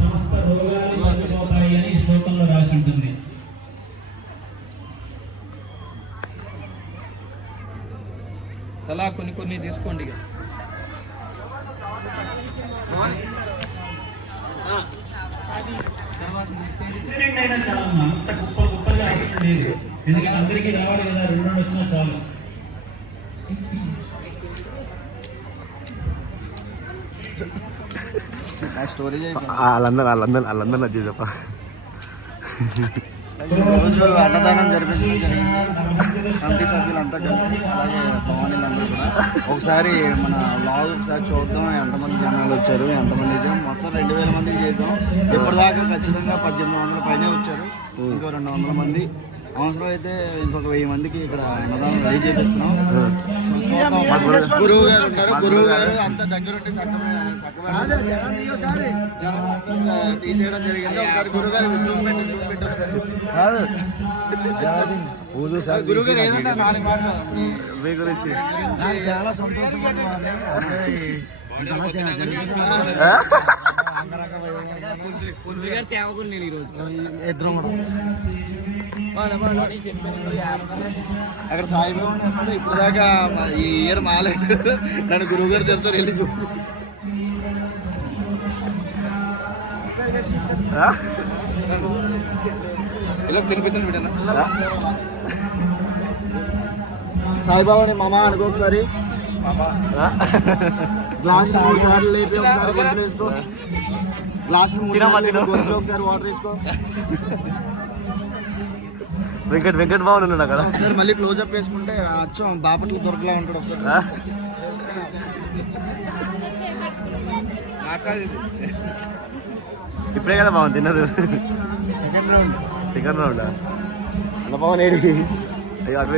సమస్త రోగాలు తగ్గిపోతాయని శ్లోకంలో రాసి ఉంటుంది. అలా కొన్ని తీసుకోండి. అంత కుప్పలుగా అవసరం లేదు, ఎందుకంటే అందరికీ రావాలి కదా, 2 వచ్చినా చాలు. వాళ్ళందరూ నచ్చి చెప్ప రోజు అన్నదానం జరిపించడం కమిటీ సభ్యులంతా కలిసి అలాగే భవానీలందరూ కూడా ఒకసారి మన వ్లాగ్ ఒకసారి చూద్దాం, ఎంతమంది జనాలు వచ్చారు, ఎంతమంది వచ్చాం. మొత్తం 2000 మందికి చేసాం. ఇప్పటిదాకా ఖచ్చితంగా 1800 పైనే వచ్చారు. ఇంకో 200 మంది అవసరం అయితే ఇంకొక 1000 మందికి ఇక్కడ అన్నదానం రెడీ చేపిస్తున్నాం. గురువు గారు ఉంటారు, గురువు గారు అంతా దగ్గరుండి తీసేయడం జరిగింది. ఒకసారి గురువు గారు చూపెట్టి కాదు గురువు గారు ఏదన్నా 4 మాటలు మీ గురించి నాకు చాలా సంతోషంగా ఇద్దరం అక్కడ సాయిబాబు ఇప్పుడు దాకా ఈ ఇయర్ మాలేదు. నన్ను గురువు గారు తిరుగుతారు, వెళ్ళి చూడు. ఇలా తినిపిద్దాం బిడ్డ. సాయిబాబాని మామ అనుకో ఒకసారి. గ్లాస్ 3 సార్లు లేపి ఒకసారి గొంతులో వేసుకో. గ్లాస్ 3 సార్లు గొంతులో ఒకసారి వాటర్ వేసుకో. వెంకట్ బాబు ఉన్నాడు అక్కడ. ఒకసారి మళ్ళీ క్లోజ్అప్ వేసుకుంటే అచ్చం బాపట్ల దొరకలా ఉంటాడు. ఒకసారి ఇప్పుడే కదా బాగుంది తిన్నారు. సెకండ్ రౌండ్ అన్న పవన్ ఏడి అయ్యో అక్కడ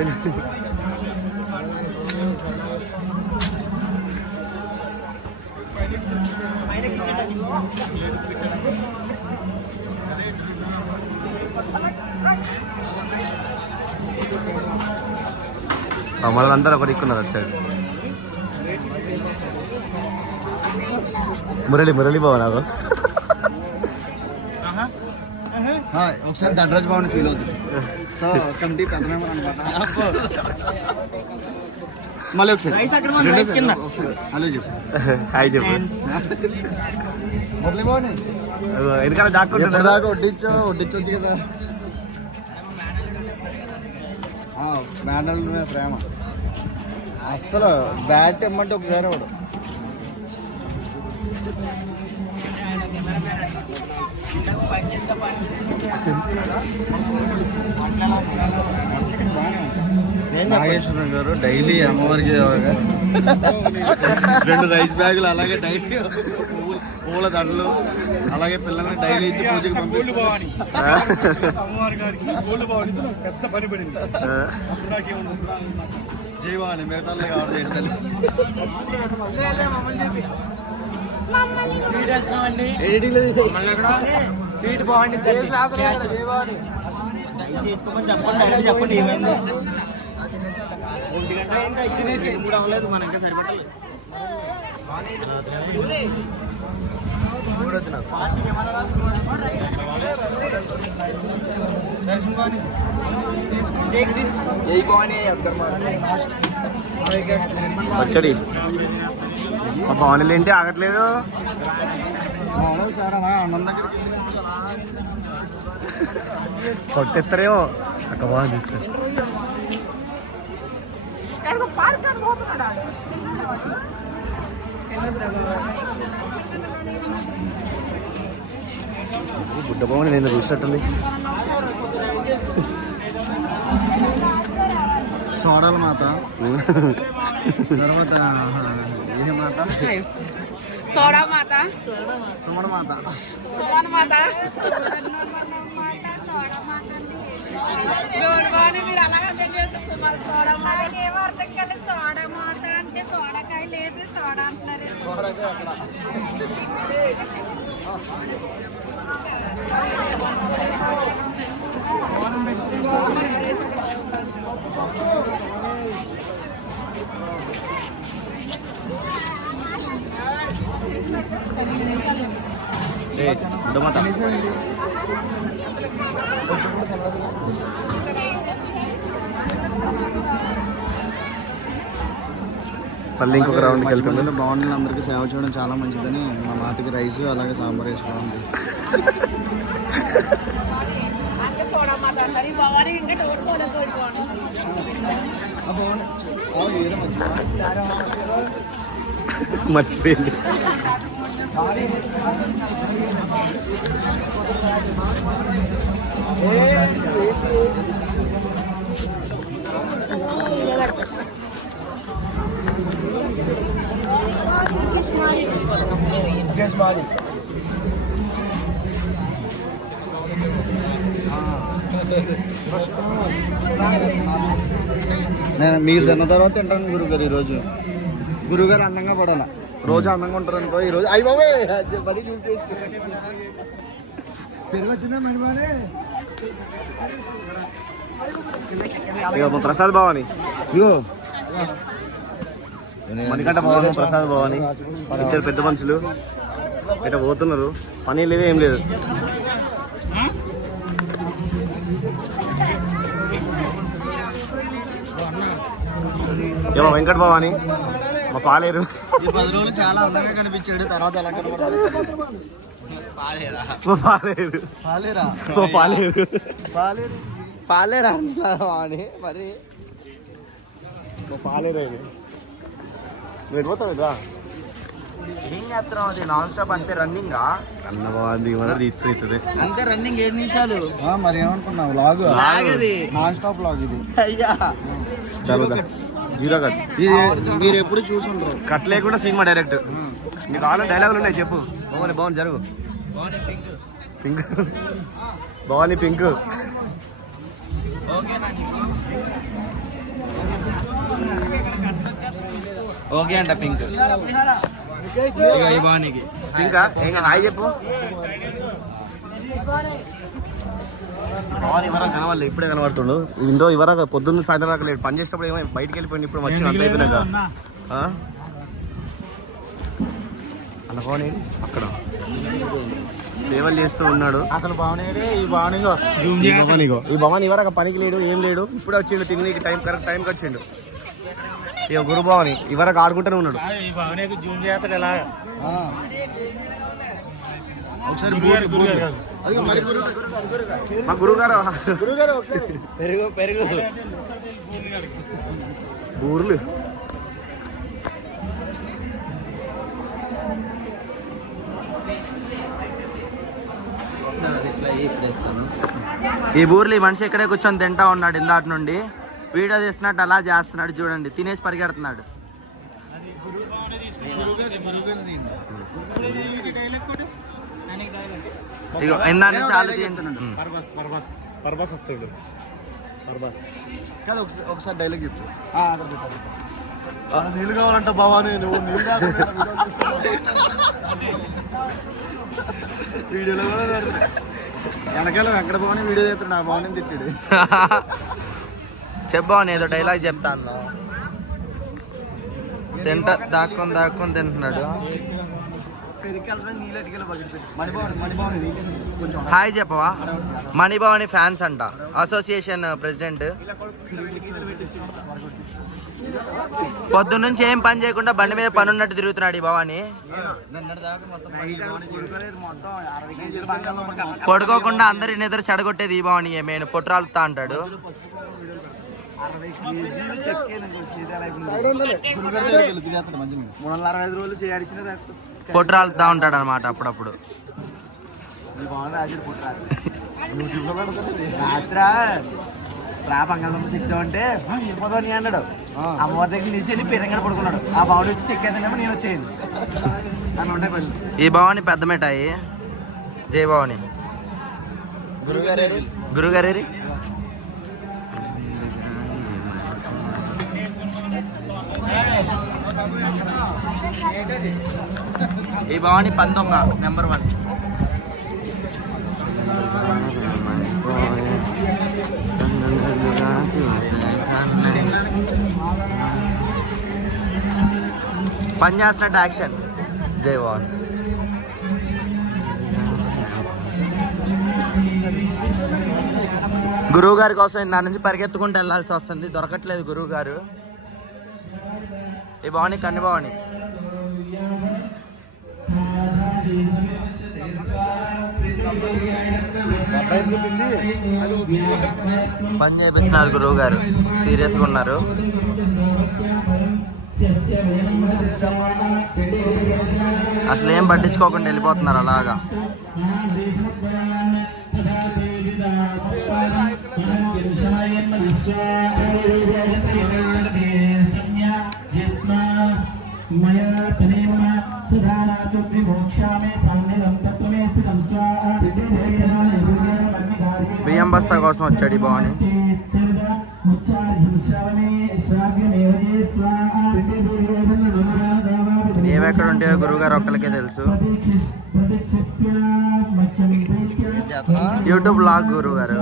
మళ్ళందరూ ఒకటి ఎక్కున్నారు వచ్చాడు. మురళి బాబు నాకు ఒకసారి దండరాజ్ బాబుని ఫీల్ అవుతుంది. సో కమిటీ పెద్ద మెంబర్ అనమాట. మళ్ళీ ఒకసారి హలో చెప్పు. హాయ్ చెప్పు. మురళి బాబుని వెనకాల దాక్కుంటా దాకా వడ్డించవచ్చు కదా. మేనల్ ప్రేమ అస్సలు బ్యాట్ ఇమ్మంటే ఒకసారి వాడు నాగేశ్వరం గారు డైలీ అమ్మవారికి 2 రైస్ బ్యాగులు, అలాగే డైలీ పూల దండలు, అలాగే పిల్లల్ని డైలీ ఇచ్చి పూజకి పంపిస్తాను. జీవాని మిగతాలు ఆర్డర్ చేయాలి. స్వీట్ బాగుంది చెప్పండి చెప్పండి ఏమైంది. 1 గంట ఇంకా తినేసి కూడా అవ్వలేదు, మనకి సరిపడలేదు. కెమెరా వచ్చిన పచ్చడి మా పవన్లు ఏంటి ఆగట్లేదు. సార్ అలా అన్నం దగ్గర కొట్టేస్తారేమో అక్క బాగా చూస్తారు. బుడ్డ పవన్ నేను చూసినట్టుంది. సోడల మాత తర్వాత ఏ మాత సోడా మాత సుమణ మాత సుమన్ మాత మీరు అలాగే సుమన్ సోడా మాత ఏమర్థం కాదు. సోడా మాత అంటే సోడాకాయ లేదు సోడా అంటున్నారు. బుడ్డమాత మళ్ళీ ఇంకొక రౌండ్కి వెళ్తుంది. బాగుంటుంది. అందరికీ సేవ చేయడం చాలా మంచిదని మా మాతకి రైస్ అలాగే సాంబార్ వేసుకోవడం. అంటే సోడా మాత అంటారు. ఈ భవానీ ఇంకా మర్చిపోయింది. నేను మీరు తిన్న తర్వాత తింటాను గురుగారు. ఈరోజు గురుగారు అందంగా పడాలా. రోజు అందంగా ఉంటారు అనుకో. ఈరోజు అయ్యి బాబాయ్ మరీ చూపించు. పెరుగు వచ్చిందా మణిమానే? ప్రసాద్ భవాని మణికంఠ భవన్ ప్రసాద్ భవాని ఇద్దరు పెద్ద మనుషులు ఇట్లా పోతున్నారు. పని లేదు ఏం లేదు. ఏమో వెంకట భవాని మా పాలేరు. ఈ 10 రోజులు చాలా అందంగా కనిపించాడు. తర్వాత ఎలా కనపడాలి? మా పాలేరు పాలేరా మా పాలేరు పాలేరు పాలేరా అని మరి మా పాలేరు వెళ్ళిపోతావు రా. ఏం చేస్తున్నాం? అది నాన్ స్టాప్ అంతే రన్నింగ్ అన్న బాగుంది మన తీసుకుంటుంది అంతే రన్నింగ్ 7 నిమిషాలు. మరి ఏమనుకున్నావు? లాగ్ నాన్ స్టాప్ లాగ్ ఇది. అయ్యా జీరో కట్. మీరు ఎప్పుడు చూసుంటారు. కట్ లేకుండా సినిమా డైరెక్ట్. నీకు ఆల్రెడీ డైలాగులు ఉన్నాయి చెప్పు. బాగుంది బాగుంది జరుగు. పింక్ బాగుంది పింక్. ఓకే అంట పింక్ పింకా ఏం హాయ్ చెప్పు. బాగా ఇవరా కనవాలి. ఇప్పుడే కనబడుతుండు. ఇందో ఇవరా పొద్దున్న సాయంత్రం దాకా లేడు. పని చేసేటప్పుడు ఏమో బయటికి వెళ్ళిపోయింది. ఇప్పుడు వచ్చి అంత అయిపోయినాక అన్న భవాని అక్కడ సేవలు చేస్తూ ఉన్నాడు. అసలు బాగున్నాయి. ఈ భవానీ ఈ భవాని ఇవరా పనికి లేడు ఏం లేడు. ఇప్పుడే వచ్చిండు తిని టైం కరెక్ట్ టైంకి వచ్చిండు. ఇక గురు భవాని ఇవరకు ఆడుకుంటూనే ఉన్నాడు. ఒకసారి మా గురుగారు గురుగారు ఒకసారి పెరుగు పెరుగు బూర్లు ఈ బూర్లు ఈ మనిషి ఇక్కడే కూర్చొని తింటా ఉన్నాడు ఇందాటి నుండి. వీడియో తీస్తున్నట్టు అలా చేస్తున్నాడు చూడండి. తినేసి పరిగెడుతున్నాడు. ఇగో ఇందాక నుంచి చాలా తింటున్నాడు. కదా ఒకసారి డైలాగ్ చెప్పు. నీళ్ళు కావాలంట భవానీ నువ్వు నీళ్ళు వీడియోలో కూడా వెనకాల వెంకట భవానీ వీడియో చేస్తాడు. నా భవానీ తిట్టాడు. చెప్పాను ఏదో డైలాగ్ చెప్తాను. దాక్కొని తింటున్నాడు. హాయ్ చెప్పవా? మణిభవాని ఫ్యాన్స్ అంట, అసోసియేషన్ ప్రెసిడెంట్. పొద్దున్నుంచి ఏం పని చేయకుండా బండి మీద పని ఉన్నట్టు తిరుగుతున్నాడు ఈ భవాని. పడుకోకుండా అందరి నిద్ర చెడగొట్టేది ఈ భవాని. నేను పొట్రాలుతా అంటాడు. పొట్రాలుతా ఉంటాడు అనమాట అప్పుడప్పుడు. బంగాళదుంప చెక్తామంటే వెళ్ళిపోతావు నీ అన్నాడు. అమ్మవారి దగ్గర తీసి వెళ్ళి పిరంగా పడుకున్నాడు. ఆ బావుడు వచ్చి చెక్కేదేమో నేను వచ్చేయండి అని ఉంటాయి పనులు. ఈ భవాని పెద్ద మిఠాయి జై భవాని. గురుగారి ఈ భవాని 19 నెంబర్ 1. పని చేస్తున్నట్టు యాక్షన్ జై భవాని. గురువు గారి కోసం దాని నుంచి పరిగెత్తుకుంటూ వెళ్ళాల్సి వస్తుంది, దొరకట్లేదు గురువు గారు. ఈ భవాని కన్ని భవాని. పని చేపిస్తున్నారు గురువు గారు, సీరియస్గా ఉన్నారు. అసలు ఏం పట్టించుకోకుండా వెళ్ళిపోతున్నారు అలాగా. బియ్యం బస్తా కోసం వచ్చాడు ఈ భవాని. ఏవెక్కడ ఉంటాయో గురువుగారు ఒక్కరికే తెలుసు. యూట్యూబ్ బ్లాగ్ గురువు గారు.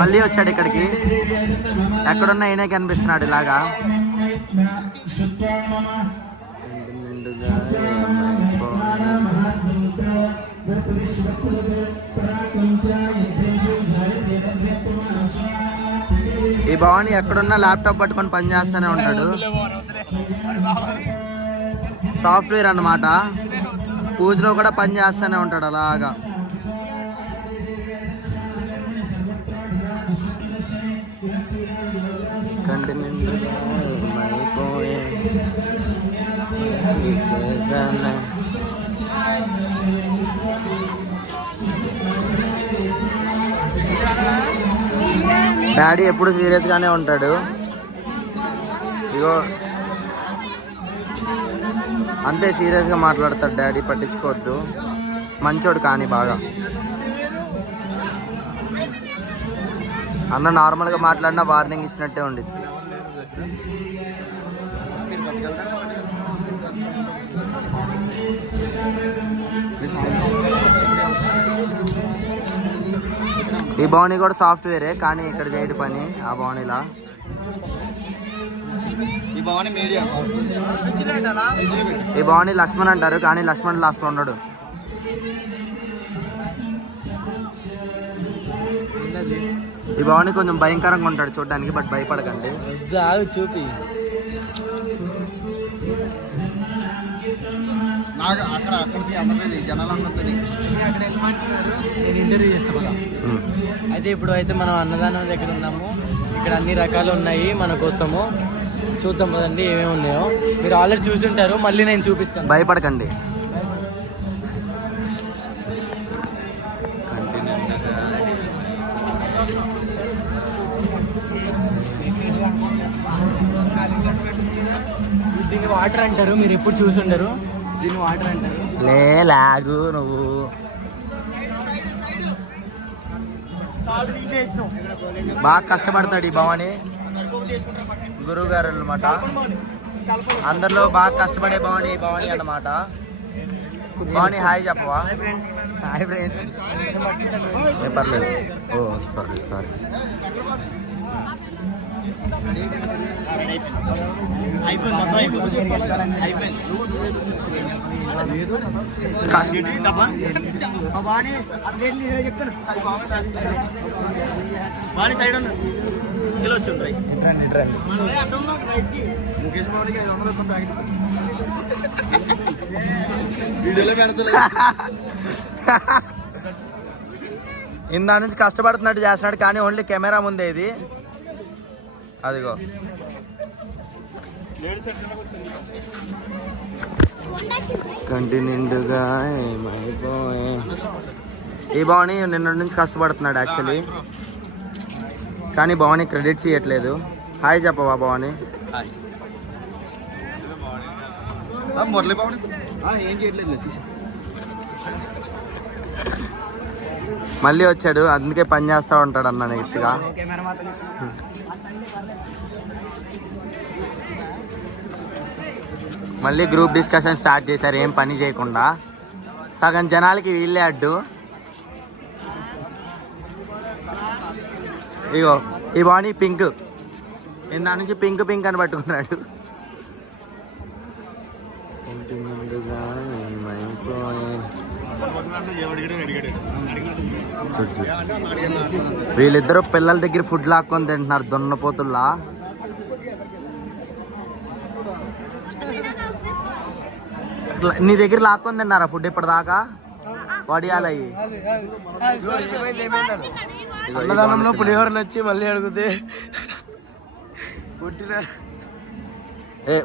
మళ్ళీ వచ్చాడు ఇక్కడికి. ఎక్కడున్నా ఈయనే కనిపిస్తున్నాడు ఇలాగా. ఈ భవాని ఎక్కడున్నా ల్యాప్టాప్ పట్టుకొని పని చేస్తూనే ఉంటాడు. సాఫ్ట్వేర్ అన్నమాట. పూజలో కూడా పని చేస్తూనే ఉంటాడు అలాగా. డాడీ ఎప్పుడు సీరియస్గానే ఉంటాడు. ఇగో అంతే సీరియస్గా మాట్లాడతాడు డాడీ, పట్టించుకోవద్దు. మంచోడు కానీ బాగా. అన్న నార్మల్గా మాట్లాడినా వార్నింగ్ ఇచ్చినట్టే ఉండిద్ది. ఈ భవని కూడా సాఫ్ట్వేరే కానీ ఇక్కడ చేయడు పని ఆ భవనిలా. ఈ భవని లక్ష్మణ్ అంటారు కానీ లక్ష్మణ్ లాస్ట్ ఉన్నాడు. ఈ భవని కొంచెం భయంకరంగా ఉంటాడు చూడడానికి, బట్ భయపడకండి. చూపి ఇంటర్వ్యూ చేస్తాం. అయితే ఇప్పుడు అయితే మనం అన్నదానం దగ్గర ఉన్నాము. ఇక్కడ అన్ని రకాలు ఉన్నాయి మన కోసము. చూద్దాం కదండి ఏమేమి ఉన్నాయో. మీరు ఆల్రెడీ చూసి ఉంటారు, మళ్ళీ నేను చూపిస్తాను. భయపడకండి. దీన్ని వాటర్ అంటారు, మీరు ఎప్పుడు చూసి ఉండరు. దీన్ని వాటర్ అంటారు. లాగు నువ్వు బాగా కష్టపడతాడు ఈ భవాని గురువు గారు అన్నమాట. అందరిలో బాగా కష్టపడే భవానీ అన్నమాట. భవానీ హాయ్ చెప్పవా? Hi friends. ఏం పర్లేదు. ఓ సారీ ఇందా నుంచి కష్టపడుతున్నట్టు చేస్తున్నాడు కానీ ఓన్లీ కెమెరా ముందే ఇది. అదిగో కంటి నిండుగా ఏమైపోయే. ఈ భవానీ నిన్న నుంచి కష్టపడుతున్నాడు యాక్చువల్లీ, కానీ భవానీ క్రెడిట్స్ ఇవ్వట్లేదు. హాయ్ చెప్పవా భవానీ? మురళి భవానీ ఏం చేయట్లేదు. మళ్ళీ వచ్చాడు, అందుకే పని చేస్తూ ఉంటాడు అన్న నీట్గా. మళ్ళీ గ్రూప్ డిస్కషన్ స్టార్ట్ చేశారు ఏం పని చేయకుండా. సగం జనాలకి వీళ్ళే అడ్డు. ఇగో ఈ బాడీ పింక్, ఇందా నుంచి పింక్ అని పట్టుకున్నాడు. వీళ్ళిద్దరూ పిల్లల దగ్గర ఫుడ్ లాక్కొని తింటున్నారు దున్నపోతుల్లా. నీ దగ్గర లాక్కొని తిన్నారా ఫుడ్ ఇప్పటిదాకా? వడియాలయ్యి అన్నదానంలో పులిహోర నచ్చి మళ్ళీ అడిగితే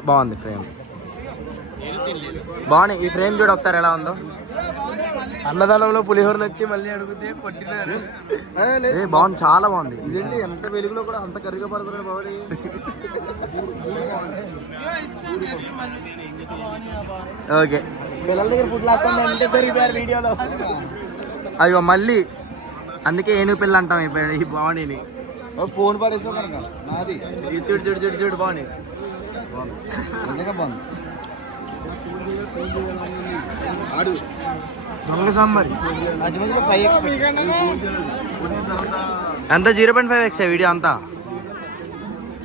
బాగుంది ఫ్రేమ్, బాగుంది. ఈ ఫ్రేమ్ చూడు ఒకసారి ఎలా ఉందో. అన్నదానంలో పులిహోర నచ్చి మళ్ళీ అడిగితే కొట్టినారు. బాగుంది, చాలా బాగుంది. ఇదేంటి ఎంత వెలుగులో కూడా అంత కరిగా పడుతున్నాడు బాబు. ఓకే, పిల్లల దగ్గర ఫుడ్ లాక్కుంటే పెరిగిపోయారు వీడియోలో. అయ్యో మళ్ళీ అందుకే ఏనుగు పిల్ల అంటాం ఈ బాగుంది. ఫోన్ పడేసావు కనుక నాది. చూడు బాగుంది, నిజంగా బాగుంది. దొంగ సాంబారి ఎంత 0.5x వీడియో అంతా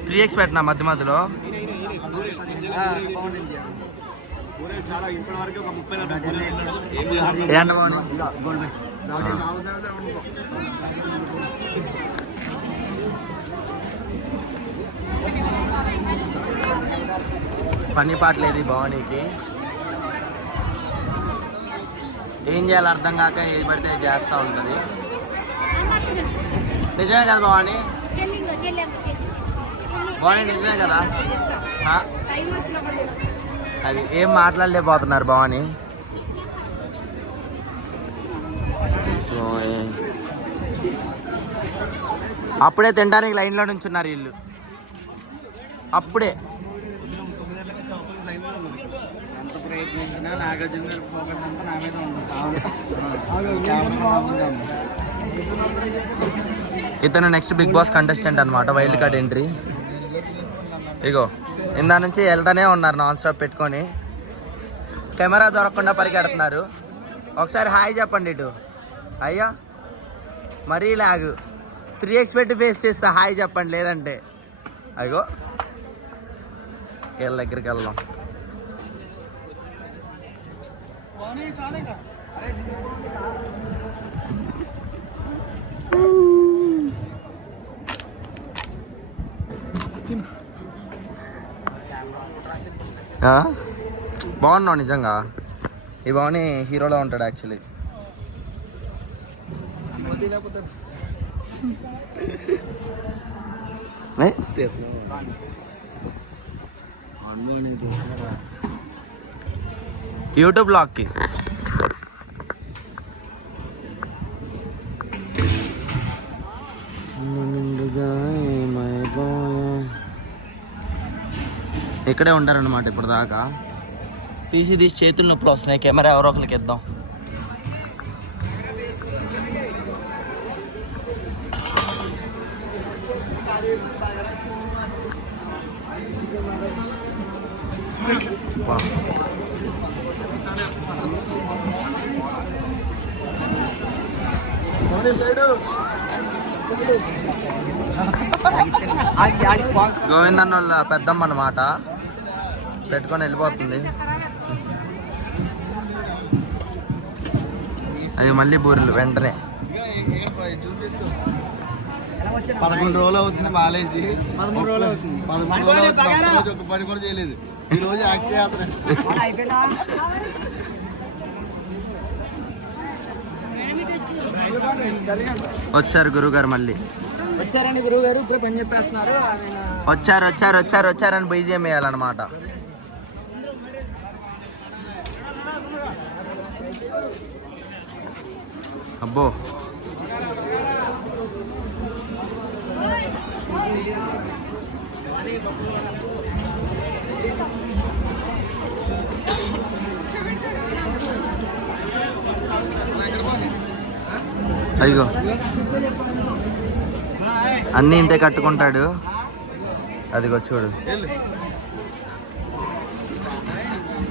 3x పెట్టినా మధ్యలో. పని పాటలేదు భవానీకి, ఏం చేయాలో అర్థం కాక ఏది పడితే చేస్తూ ఉంటుంది. నిజమే కదా భవానీ? భవానీ నిజమే కదా? అది ఏం మాట్లాడలేకపోతున్నారు భవానీ. అప్పుడే తినడానికి లైన్లో నుంచి ఉన్నారు వీళ్ళు. అప్పుడే ఎంత ప్రయత్నించినా నాగార్జున గారి ఫోకస్ అంతా నా మీద ఉంటుంది. ఇతను నెక్స్ట్ బిగ్ బాస్ కంటెస్టెంట్ అనమాట, వైల్డ్ కార్డ్ ఎంట్రీ. ఇగో ఇందా నుంచి వెళ్తానే ఉన్నారు నాన్ స్టాప్ పెట్టుకొని, కెమెరా దొరకకుండా పరిగెడుతున్నారు. ఒకసారి హాయ్ చెప్పండి ఇటు. అయ్యా మరీ లాగు 3x పెట్టి ఫేస్ చేస్తా, హాయ్ చెప్పండి లేదంటే. అయ్యో వీళ్ళ దగ్గరికి వెళ్దాం. బాగున్నావు నిజంగా. ఈ బాగుని హీరోలో ఉంటాడు యాక్చువల్లీ. యూట్యూబ్ బ్లాగ్కి ఇక్కడే ఉంటారనమాట ఇప్పుడు దాకా. తీసి చేతులు నొప్పులు వస్తున్నాయి, కెమెరా ఎవరో ఒకరికి ఇద్దాం. గోవిందన్న వాళ్ళ పెద్దమ్మ అన్నమాట, పెట్టుకొని వెళ్ళిపోతుంది. అవి మళ్ళీ బూరెలు వెంటనే. 11 రోజులు అవుతుంది బాలేజీ. 13 రోజులు అవుతుంది. 13 రోజులు అవుతుంది. ఒక్క పని కూడా చేయలేదు. ఈ రోజు యాక్ట్ చేయాలి. వచ్చారు గురుగారు, మళ్ళీ వచ్చారండి గురువు గారు, ఇప్పుడే పని చెప్పేస్తున్నారు. వచ్చారని బీజిఎం వేయాలన్నమాట. అబ్బో అయ్యో అన్నీ ఇంతే కట్టుకుంటాడు. అదిగో చూడు.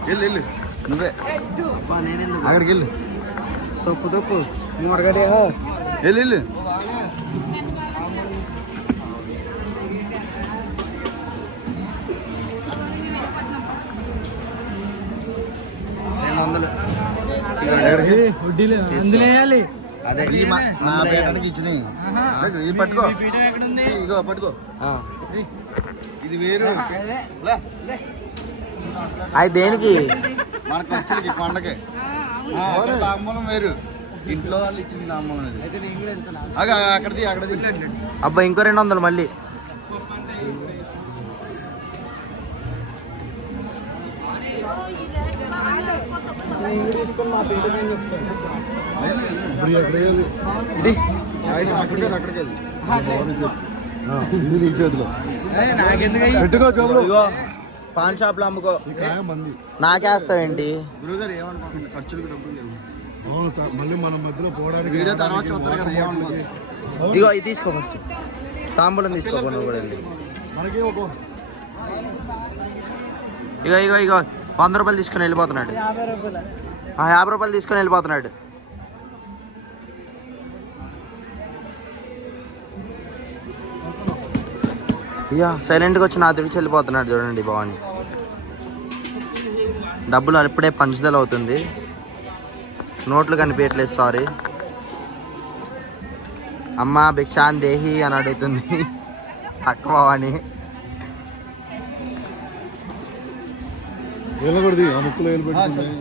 వెళ్ళు నువ్వే అక్కడికి వెళ్ళు. తప్పు వెళ్ళు. 200 అదే నా పేటానికి ఇచ్చినాయి. ఇది పట్టుకో, ఇగో పట్టుకో. ఇది వేరు. అది దేనికి? మన ఖర్చులకి పండగకి తాంబూలం వేరు. ఇంట్లో వాళ్ళు ఇచ్చింది తాంబూలం అది. అక్కడిది. అబ్బా ఇంకో 200 మళ్ళీ. పాన్ షాప్ లో అమ్ముకో. నాకేస్తావేంటి? గురుగారు ఏమనుకోకుండా ఖర్చులకు డబ్బులు లేవు. అవును సార్, మళ్ళీ మన మధ్యలో పోవడానికి వీడియో తర్వాత చూస్తారు కదా. ఏమనుకోదు. ఇగో ఇది తీసుకో, ఫస్ట్ తాంబూలం తీసుకో. నువ్వు కూడా వెళ్ళి మనకి ఒక ఇగో 100 రూపాయలు తీసుకుని వెళ్ళిపోతున్నాడు. 50 రూపాయలు తీసుకొని వెళ్ళిపోతున్నాడు. ఇక సైలెంట్గా వచ్చి నా తిరిగి వెళ్ళిపోతున్నాడు. చూడండి భవాని, డబ్బులు అప్పుడే పంచుదల అవుతుంది. నోట్లు కనిపించట్లేదు. సారీ అమ్మ, భిక్షాన్ దేహి అని అడుగుతుంది అక్క భవాని. వెళ్ళకూడదు, ఆ ముక్కులో వెళ్ళి పెట్టుకుంటాయి.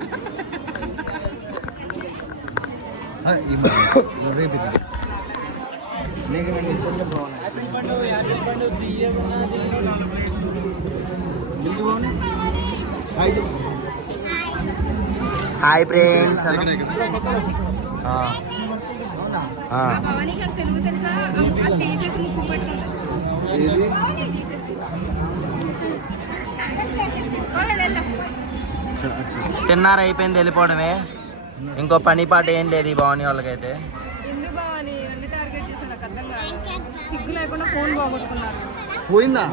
Hi friends. తెలుగు తెలుసా? తీసేసి ముక్కు పెట్టుకుంటారు. తిన్నారా? అయిపోయింది, వెళ్ళిపోవడమే. ఇంకో పని పాట ఏం లేదు ఈ భవాని వాళ్ళకైతే. ఎందుకు బావని అన్ని టార్గెట్ చేసి నాకు అర్థం కాదు. సిగ్గు లేకుండా ఫోన్ పోగొట్టుకున్నారు. పోయిందా?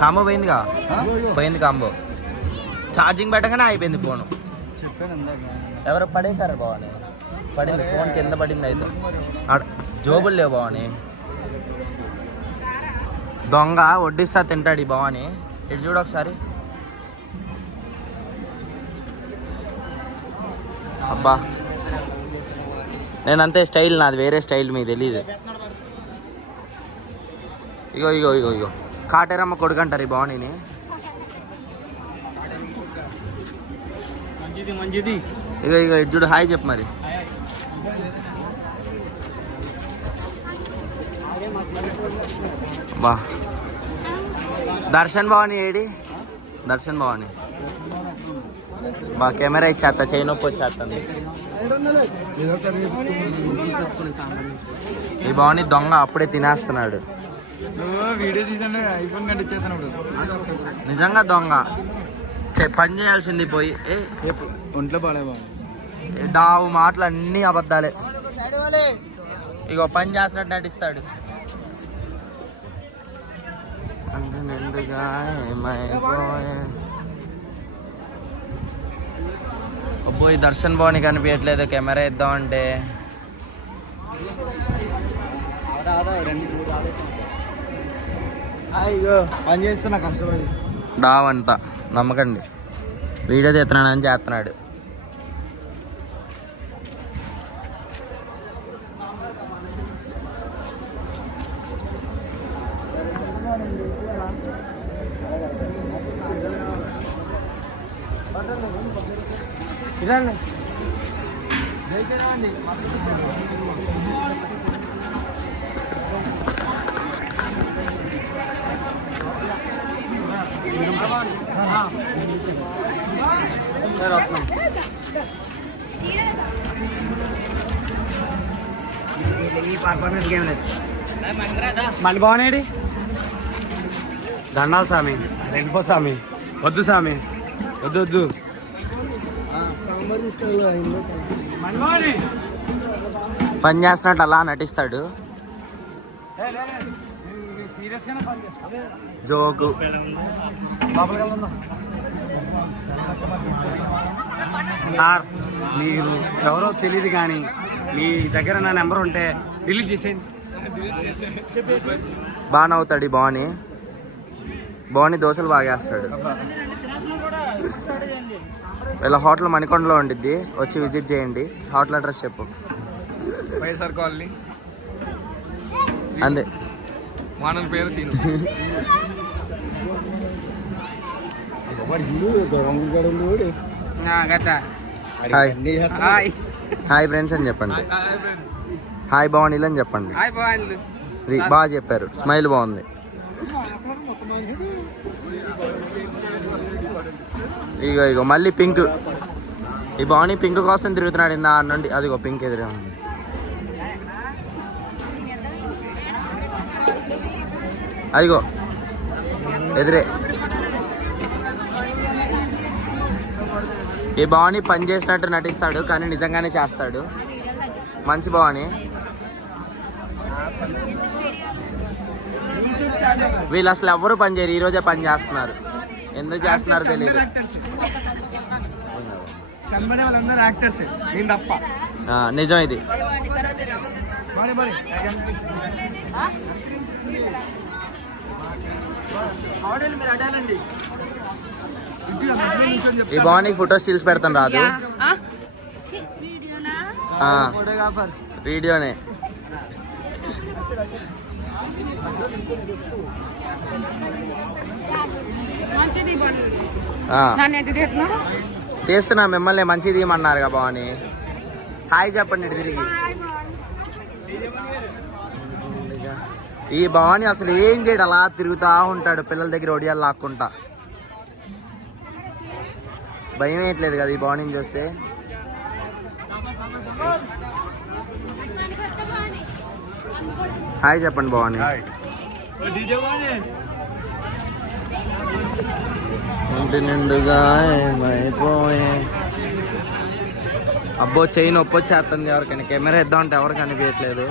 కాంబో పోయిందిగా. పోయింది కాంబో. ఛార్జింగ్ పెట్టగానే అయిపోయింది ఫోను. చెప్పాను ఇందాక. ఎవరు పడేశారు భవాని? పడింది, ఫోన్ కింద పడింది. అయితే జోబులు లేవు భవాని. దొంగ వడ్డిస్తా తింటాడు ఈ భవాని. ఇటు చూడు ఒకసారి. అబ్బా నేనంతే స్టైల్, నాది వేరే స్టైల్, మీకు తెలీదు. ఇగో కాటేరమ్మ కొడుకు అంటారు ఈ భవానీని. ఇగో ఇటు చూడు, హాయ్ చెప్పు మరి. బా దర్శన్ భవాని ఏడి? దర్శన్ భవాని బా కెమెరా ఇచ్చేస్తా, చేయి నొప్పి వచ్చేస్తుంది. ఈ భవాని దొంగ అప్పుడే తినేస్తున్నాడు. వీడియో తీసాను, ఐఫోన్ కంటే నిజంగా దొంగ. పని చేయాల్సింది పోయి. ఒంట్లో బాగా డావు మాటలు అన్నీ అబద్ధాలే. ఇగో పని చేస్తున్నట్టు నటిస్తాడు. అబ్బో ఈ దర్శన్ భవన్ కనిపించట్లేదు, కెమెరా ఇద్దామంటే. ఇగో పని చేస్తున్నా కష్టపడి. డావంతా నమ్మకండి, వీడియో తీస్తున్నానని చేస్తున్నాడు. మళ్ళీ బాగున్నాయి. దండాలు స్వామి, వెళ్ళిపో స్వామి, వద్దు స్వామి, వద్దు వద్దు. పని చేస్తున్నట్టు అలా నటిస్తాడు. జోకు. సార్ మీరు ఎవరో తెలియదు కానీ మీ దగ్గర నా నెంబర్ ఉంటే డిలీట్ చేసేయండి. బాగా నవ్వుతాడు ఈ బాగుని. బాగుని దోశలు బాగా వేస్తాడు. ఇలా హోటల్ మణికొండలో ఉండిద్ది, వచ్చి విజిట్ చేయండి. హోటల్ అడ్రస్ చెప్పు. వైఎస్ఆర్ కాలనీ, అంతే. మానవ పేరు సీను. హాయ్ హాయ్ ఫ్రెండ్స్ అని చెప్పండి. హాయ్ బాగుంది అని చెప్పండి. ఇది బాగా చెప్పారు, స్మైల్ బాగుంది. ఇగో ఇగో మళ్ళీ పింక్. ఈ బాగుని పింక్ కోసం తిరుగుతున్నాడు ఇందా నుండి. అదిగో పింక్ ఎదురే ఉంది. అదిగో ఎదురే. ఈ బాగుని పని చేసినట్టు నటిస్తాడు కానీ నిజంగానే చేస్తాడు. మంచి బాగుని. వీళ్ళు అసలు ఎవరు పని చేయరు, ఈరోజే పని చేస్తున్నారు. ఎందుకు చేస్తున్నారో తెలియదు. నిజం ఇది. ఈ బాగుని ఫోటో స్టిల్స్ పెడతాను రాదు. వీడియోనే. తీస్తున్నా మిమ్మల్ని, మంచిది తీయమన్నారుగా బాగుని. హాయ్ చెప్పండి ఇటు తిరిగి. ఈ భవాని అసలు ఏం చేయడు, అలా తిరుగుతూ ఉంటాడు పిల్లల దగ్గర ఒడియాలు లాక్కుంటా. భయం వేయట్లేదు కదా ఈ భవానీని చూస్తే. హాయ్ చెప్పండి భవాని. ఇంటి నిండుగా ఏమైపోయే. అబ్బో చైన్ ఒప్పొచ్చేస్తుంది ఎవరికైనా. కెమెరా ఇద్దామంటే ఎవరికి అనిపించట్లేదు.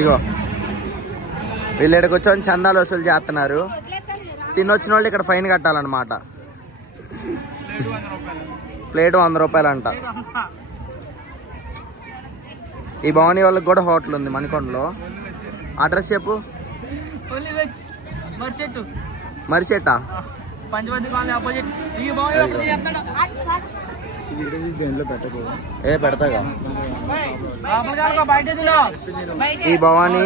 ఇగో వీళ్ళు ఇక్కడికి వచ్చి చందాలు వసూలు చేస్తున్నారు. తినొచ్చిన వాళ్ళు ఇక్కడ ఫైన్ కట్టాలన్నమాట. ప్లేట్ 100 రూపాయలు అంట. ఈ భవానీ వాళ్ళకి కూడా హోటల్ ఉంది మణికొండలో. అడ్రస్ చెప్పు. మరిచెట్టా? ఏ పెడతాగా. ఈ భవానీ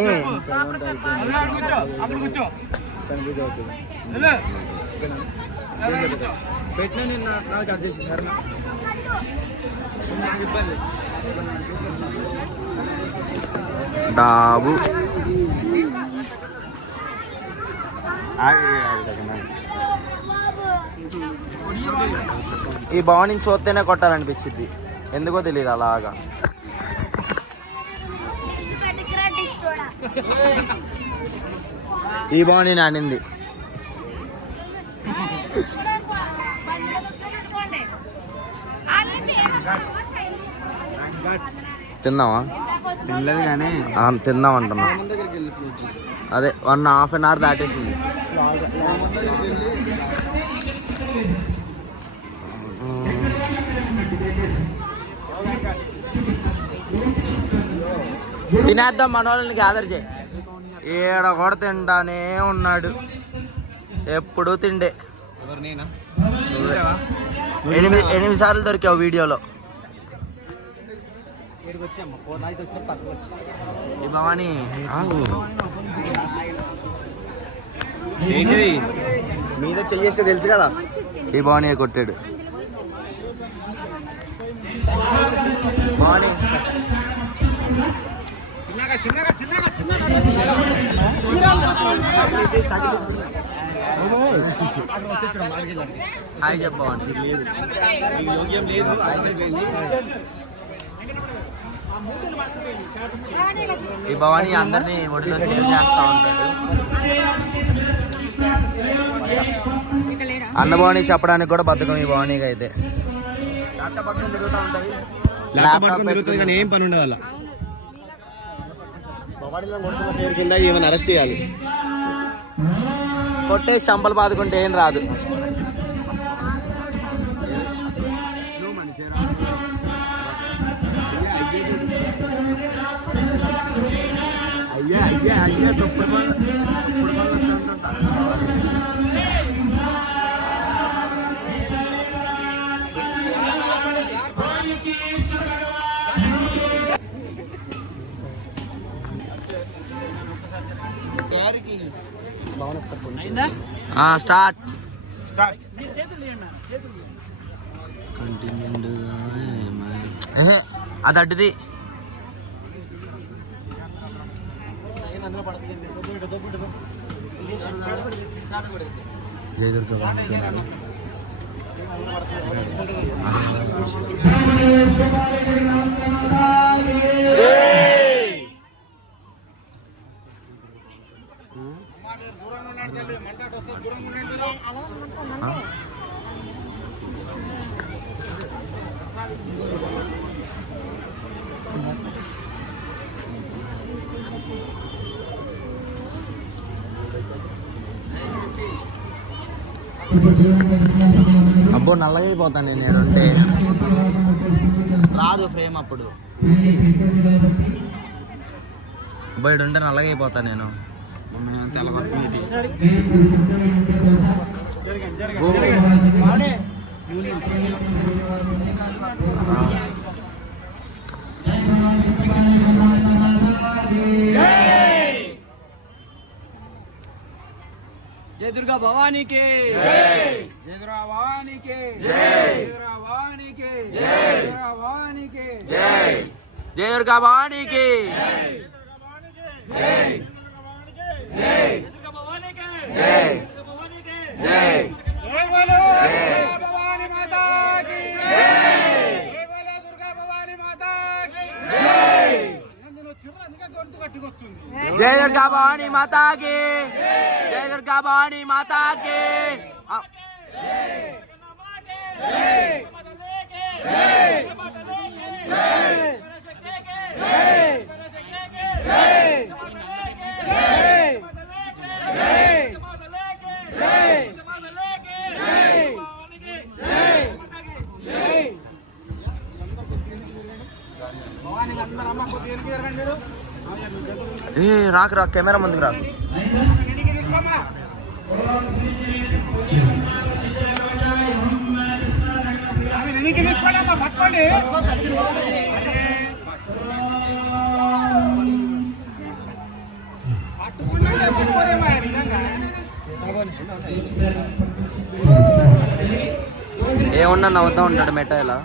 డాబు. ఈ భవానీ చూస్తేనే కొట్టాలనిపించింది, ఎందుకో తెలియదు అలాగా. ఈ భవానీ నానింది. తిందామా? తినలేదు కానీ తిందాం అంటున్నా. అదే 1.5 hour దాటేసింది. తినేద్దాం మన వాళ్ళని గ్యాదర్ చేయి. ఏడ కూడా తింటానే ఉన్నాడు, ఎప్పుడు తిండే. 8 సార్లు దొరికావు వీడియోలో. ఈ భవానీ ఏంటిది మీద చెయ్యేస్తే తెలుసు కదా. ఈ భవానీ కొట్టాడు. భవానీ హాయ్ చెప్పు భవానీ. ఈ భవానీ అందరినీ ఒడిలో సేవ్ చేస్తా ఉంటాడు. అన్న భవానీ చెప్పడానికి కూడా బద్ధకం ఈ భవానీకి అయితే. ఏం పని ఉండదు అలా. పేరు కింద ఏమైనా అరెస్ట్ చేయాలి. కొట్టేసి చంపలు బాదుకుంటే ఏం రాదు. స్టార్ట్. అది అడ్డిది. అబ్బో నల్లగా అయిపోతాను నేను అంటే రాదు ఫ్రేమ్. అప్పుడు బయట ఉంటే నల్లగా అయిపోతాను నేను. జయ దుర్గా భవానీకి, జయ దుర్గా భవానీకి, జయ దుర్గా భవానీకి, జయ దుర్గా భవానీకి, జయ దుర్గా భవానీకి. జయ దుర్గా భవానీ మాతాకి, జయ దుర్గా భవానీ మాతాకి. ఏ రాకు రా, కెమెరా ముందుకు రాకు. ఏమన్నా నవ్వుతా ఉంటాడు మెట్టాయిలా.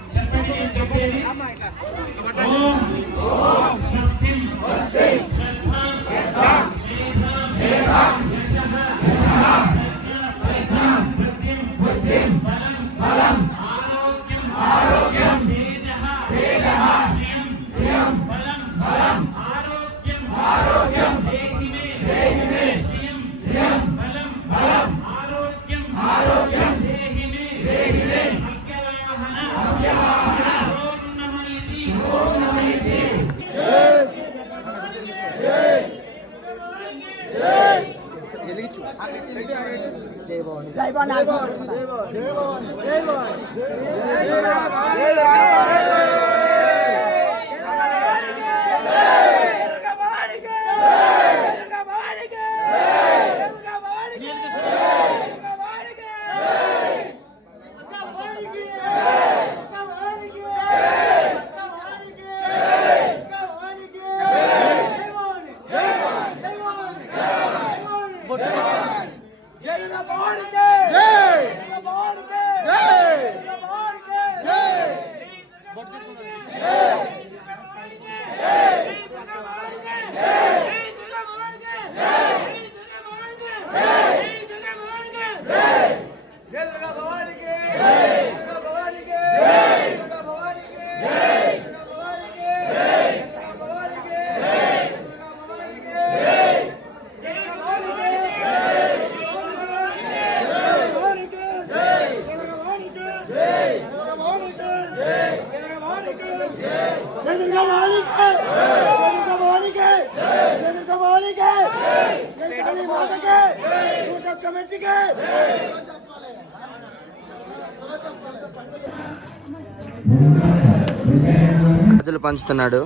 ప్రజలు పంచుతున్నాడు.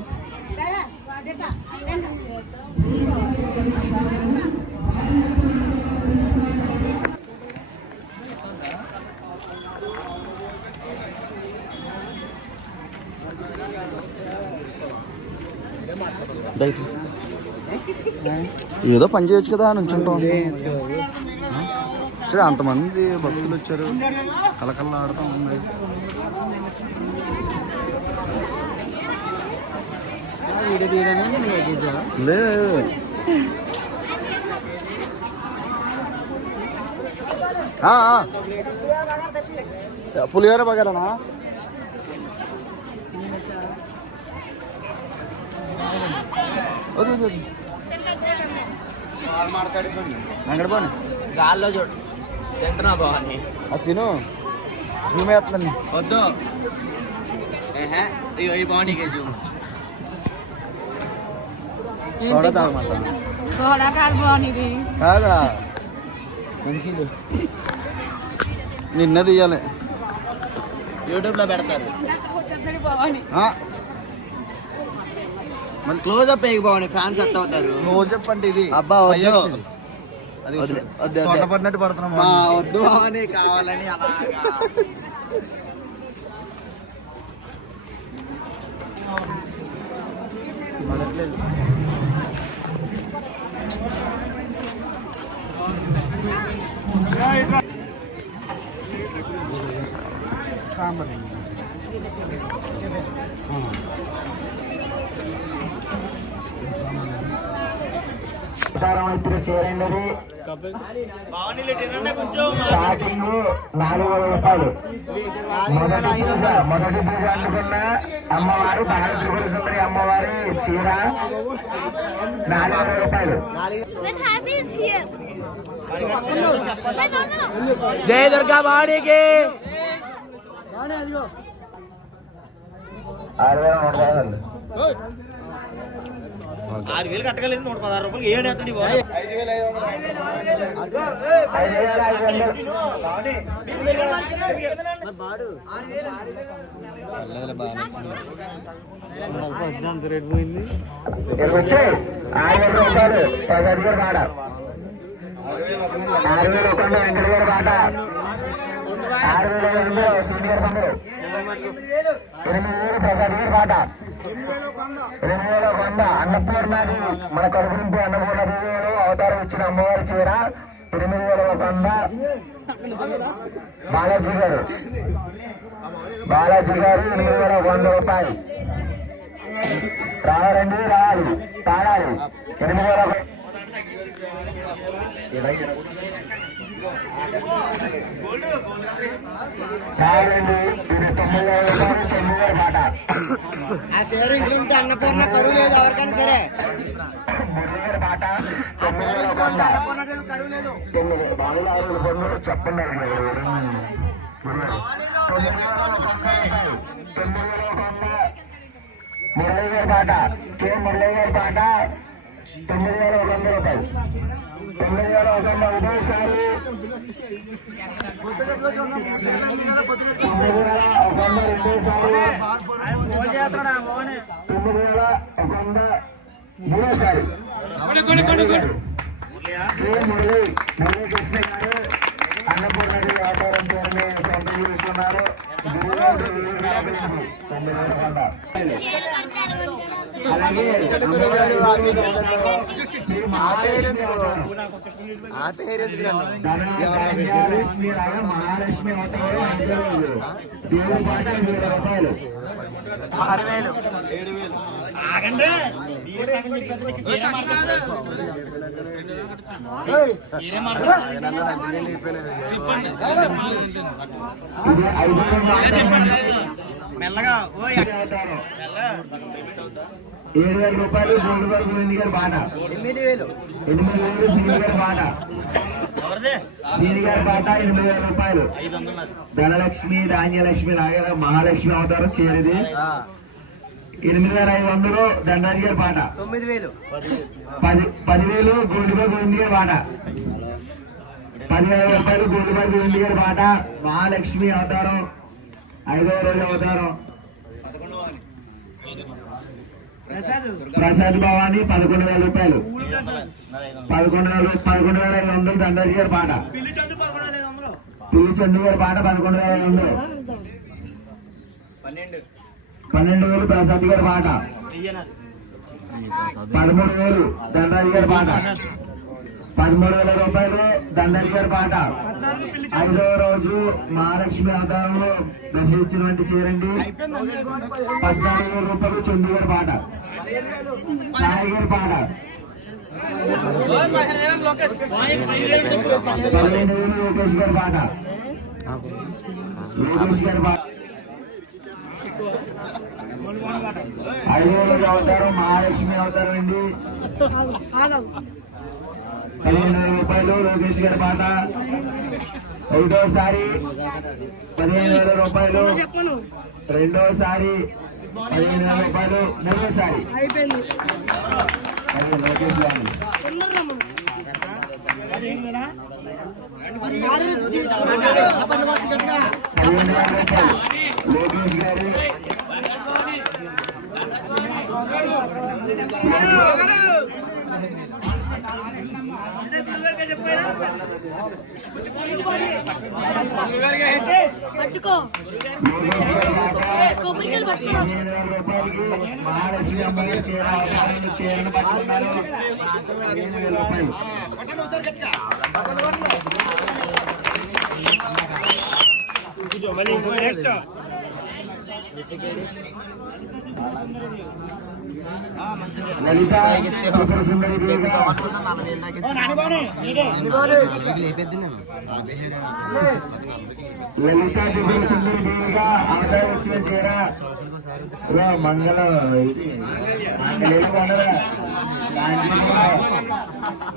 ఏదో పని చేయొచ్చు కదా నుంచుంటాం. సరే అంతమంది భక్తులు వచ్చారు, కలకల్లా ఆడుతూ ఉన్నాయి. లేదు పులిహోర బగారనా? అంగడిపోండి గాల్లో చూడు తింటున్నా బాగుంది. అది తిను, జూమ్ వేస్తుంది. వద్దు ఈ బాగుంది జూమ్. సోడా తాగమాట సోడా కాదు బాగుంది కాదా, మంచిది. నిన్న తీయాలి, యూట్యూబ్ లో పెడతారు. క్లోజ్అప్ వేయక బాగుంది, ఫ్యాన్స్ అర్థం అవుతారు. క్లోజ్అప్ అంటే ఇది అబ్బా వద్దు. అది పడినట్టు పడుతున్నాం. వద్దు అని కావాలని అలాగా. చేరండి. స్టార్టింగ్ 400 రూపాయలు. మొదటి పూజ అందుకున్న అమ్మవారు బాల త్రిపుర సుందరి అమ్మవారి చీర 400 రూపాయలు. జై దుర్గా వాడికి 6,100. 6,000 కట్టగలేదు. 116 రూపాయలు ఏడు ఎత్తడి. 6,000 రూపాయలు ప్రసాద్ గారు పాట. 6,000 రూపాయలు వెంకట గారు పాట. 6,500 సీనియర్ బంధువు. 8,000 ప్రసాద్ గారు పాట. 2,100 అన్నపూర్ణాది మన కడుపునింపి అన్నపూర్ణ దేవిలో అవతారం ఇచ్చిన అమ్మవారి చీర 8,100. బాలాజీ గారు 8,100 రూపాయలు. రావాలండి, రావాలి, తాడాలి. 8,000. రావాలండి. ఇది 9,000 రూపాయలు. చంద్రగారి పాట. ఆ షేర్ ఇంట్లో ఉంటే అన్నపూర్ణ కరువు లేదు ఎవరికైనా సరే. మురళీగారి పాట 9,100. 9 బాలలారు పన్ను చెప్పండి. 9,100. మురళీ గారి పాట, కే మురళీ గారి పాట 9,100 రూపాయలు. 9,000 ఒకసారి 9,000 రెండోసారి 9,100 మూడోసారి మురళీకృష్ణ గారు అన్నపూర్ణాది వ్యాపారం పేరుని సొంతం చేసుకున్నారు. 9,100 అలాగే ధనలక్ష్మి రాగా మహాలక్ష్మి అవుతారు. దేవుడి పాట 8,000 రూపాయలు. 6,000 మెల్లగా 7,000 రూపాయలు. గోల్డ్ బార్ గోవింద్ గారి పాట 8,000. సీని గారి పాట సీని గారి పాట 8,000 రూపాయలు. ధనలక్ష్మి ధాన్యలక్ష్మి లాగా మహాలక్ష్మి అవతారం చేరేది 8,500. దండారి గారి పాట 9,000. 10,000. గోల్డ్ బార్ గోవింద్ గారి పాట 10,000 రూపాయలు. గోల్డ్ బార్ గోవింద్ గారి పాట మహాలక్ష్మి అవతారం 5వ రోజు అవతారం. ప్రసాద్ భవాని 11,000 రూపాయలు. 11,500. దండారి గారి పాట పిల్లి చందు గారి పాట 11,500. 12,000. ప్రసాద్ గారి పాట 13,000. దండారి గారి పాట 13,000 రూపాయలు. దండారి గారి పాట 5వ రోజు మహాలక్ష్మి ఆధారంలో దర్శించినటువంటి చేరండి 14,000 రూపాయలు. చందు గారి పాట సాయి గారి పాట 15,000. లోకేష్ గారి పాట 5,000 అవతారం మహాలక్ష్మి అవతారం అండి 15,000 రూపాయలు. లోకేష్ గారి పాట 5వసారి 15,000 రూపాయలు. 2వసారి 15,000 రూపాయలు. 3వసారి లోకేష్ గారి 15,000 రూపాయలు. లోకేష్ గారి మహాలక్ష్మి అమ్మగారు చీరను పట్టుకున్నారు 15,000 రూపాయలు. లలిత త్రిపుర సుందరి దేవిగా ఆదాయం వచ్చిన చీర మంగళం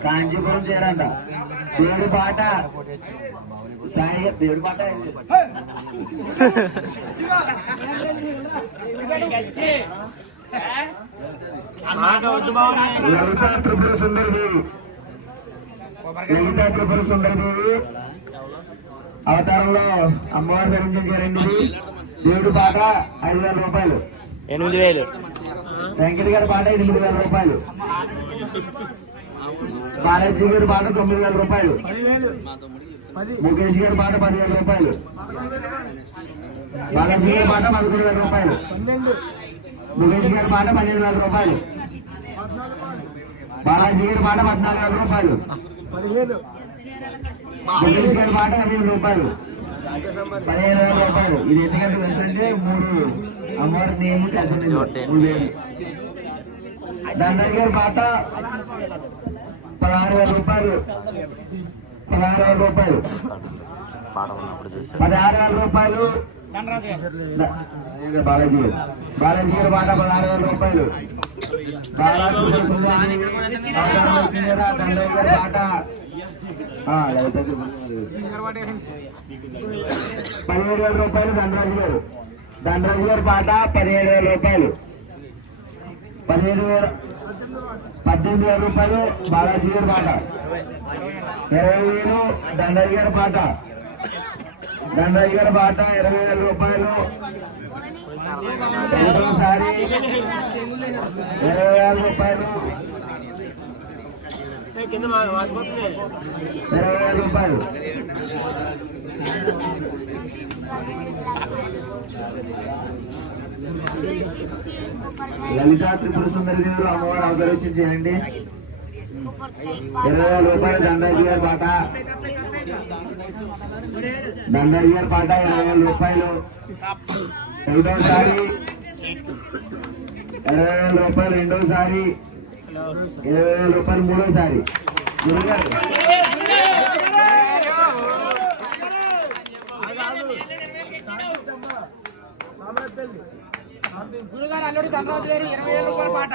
కాంచీపురం చీర అంట. దేవుడి పాట సాయి గారు దేవుడి పాట లలిత త్రిపుర సుందరి దేవి అవతారంలో అమ్మవారు ధరించారండి. దేవుడి పాట 5,000 రూపాయలు. 8,000. వెంకట గారి పాట 8,000 రూపాయలు. బాలాజీ గారి పాట 9,000 రూపాయలు. ముఖేష్ గారి పాట 10,000 రూపాయలు. బాలాజీ గారి పాట 11,000 రూపాయలు. ముఖేష్ గారి పాట 12,000 రూపాయలు. బాలాజీ గారి పాట 14,000 రూపాయలు. ముఖేష్ గారి పాట 15,000 రూపాయలు. 15,000 రూపాయలు. ఇది ఎందుకంటే వెళ్తుంటే 3 అమ్మవారి నేమ్ కలిసి 3,000. దండరి గారి పాట 16,000 రూపాయలు. 16,000 రూపాయలు. 16,000 రూపాయలు. బాలాజీ గారు పాట 16,000 రూపాయలు. బాలాజీ దండరి గారి పాట 17,000 రూపాయలు. దండరాజు గారి పాట 17,000 రూపాయలు. 18,000 రూపాయలు. బాలాజీ గారి పాట 20,000 దండయ్య గారి పాట. దండయ్య గారి పాట 20,000 రూపాయలు. రెండోసారి 20,000 రూపాయలు. 20,000 రూపాయలు. లలితా త్రిపుర సుందరి దేవుడు అమ్మవారు అవతరించి చేయండి. 20,000 రూపాయలు దండయ్య గారి పాట. దండయ్య గారి పాట 20,000 రూపాయలు. రెండోసారి 20,000 రూపాయలు. రెండోసారి 20,000 రూపాయలు. మూడోసారి గురుగారు అల్లుడు ధనరాజు గారు 20,000 రూపాయల పాట.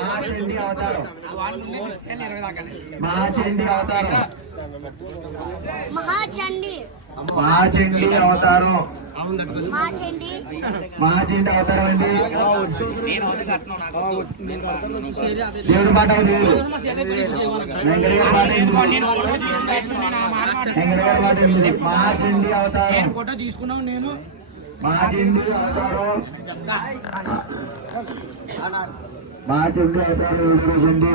మహాచండీ అవతారం. మహాచండీ అవతారం. మహాచండి మహాచండీ అవతారం. మహాచండి మహాచండీ అవతారం అండి. దేవుడి పాట 5,000. వెంకట గారి పాట 8. వెంకట గారి పాట 8. మహాచండీ అవతారం. తీసుకున్నావు నేను మహాచండీ అవతారం. మహాచండీ అవతారం ఎదుర్కొంది.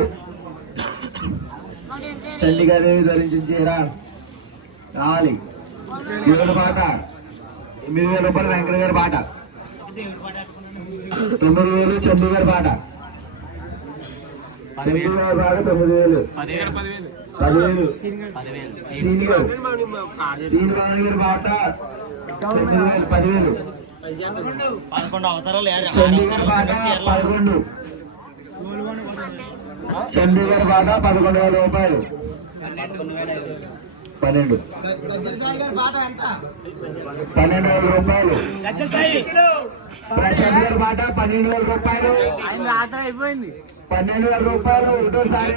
చండికాదేవి ధరించి చీర కావాలి. దేవుడి పాట 8,000 రూపాయలు. వెంకట గారి పాట 9,000. చండీ గారి పాట 9,000 పాట 9,000. 10,000. సీనియర్ గారి పాట 9,000. 10,000. చండీ గారి పాట 11. చండీ గారి పాట 11,000 రూపాయలు. 12. 12,000 రూపాయలు. ప్రశాంత్ గారి పాట 12,000 రూపాయలు. 12,000 రూపాయలు. ఒకటోసారి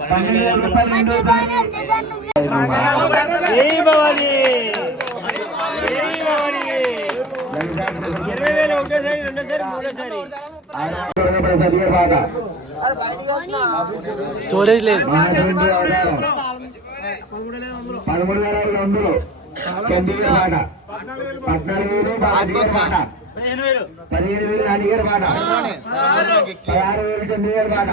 12,000 రూపాయలు. రెండోసారి 20,000 ప్రసాద్ గారి పాట. స్టోరేజ్ లేదు. మహాచండీ అవతారం 13,500. చండీ గారి పాట 14,000. బాలాజీ గారి పాట 15,000. నాని గారి పాట 16,000. చండీ గారి పాట.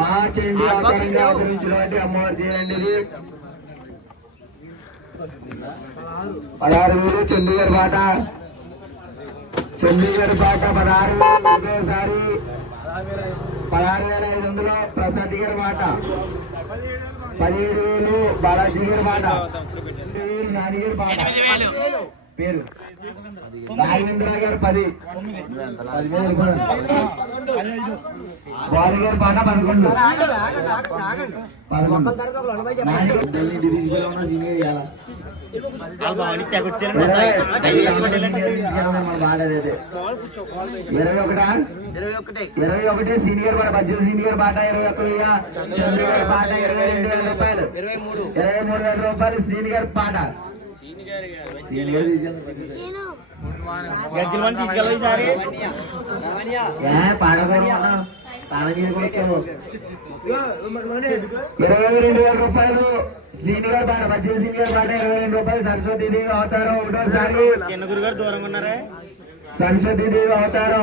మహాచండీ అవతారంగా అవతరించినటువంటి అమ్మవారి చేయండి. ఇది 16,000. చండీ గారి పాట. చండీ గారి పాట 16,000. ఒకటోసారి 16,500. ప్రసాద్ గారి పాట 17,000. బాలాజీ గారి పాట 8,000. నాని గారి పాట పేరు రాఘవేంద్ర గారు 10. 10,000 రూపాయలు. బాలు గారి పాట 11. 11. ఢిల్లీ డివిజన్ ఉన్న సీనియర్ ఇవ్వాలా 21. 21 సీనియర్ పాట. బడ్జెట్ సీనియర్ పాట 21,000. చంద్ర గారి పాట 22,000 రూపాయలు. 23,000 రూపాయలు. సీనియర్ పాట. సీనియర్ పాడగారు 22,000 రూపాయలు. సీనియర్ పాట. బడ్జెట్ సీనియర్ పాట 22,000 రూపాయలు. సరస్వతి దేవి అవతారం. ఒకటోసారి చిన్న గురుగారు దూరంగా ఉన్నారా? సరస్వతి దేవి అవతారం.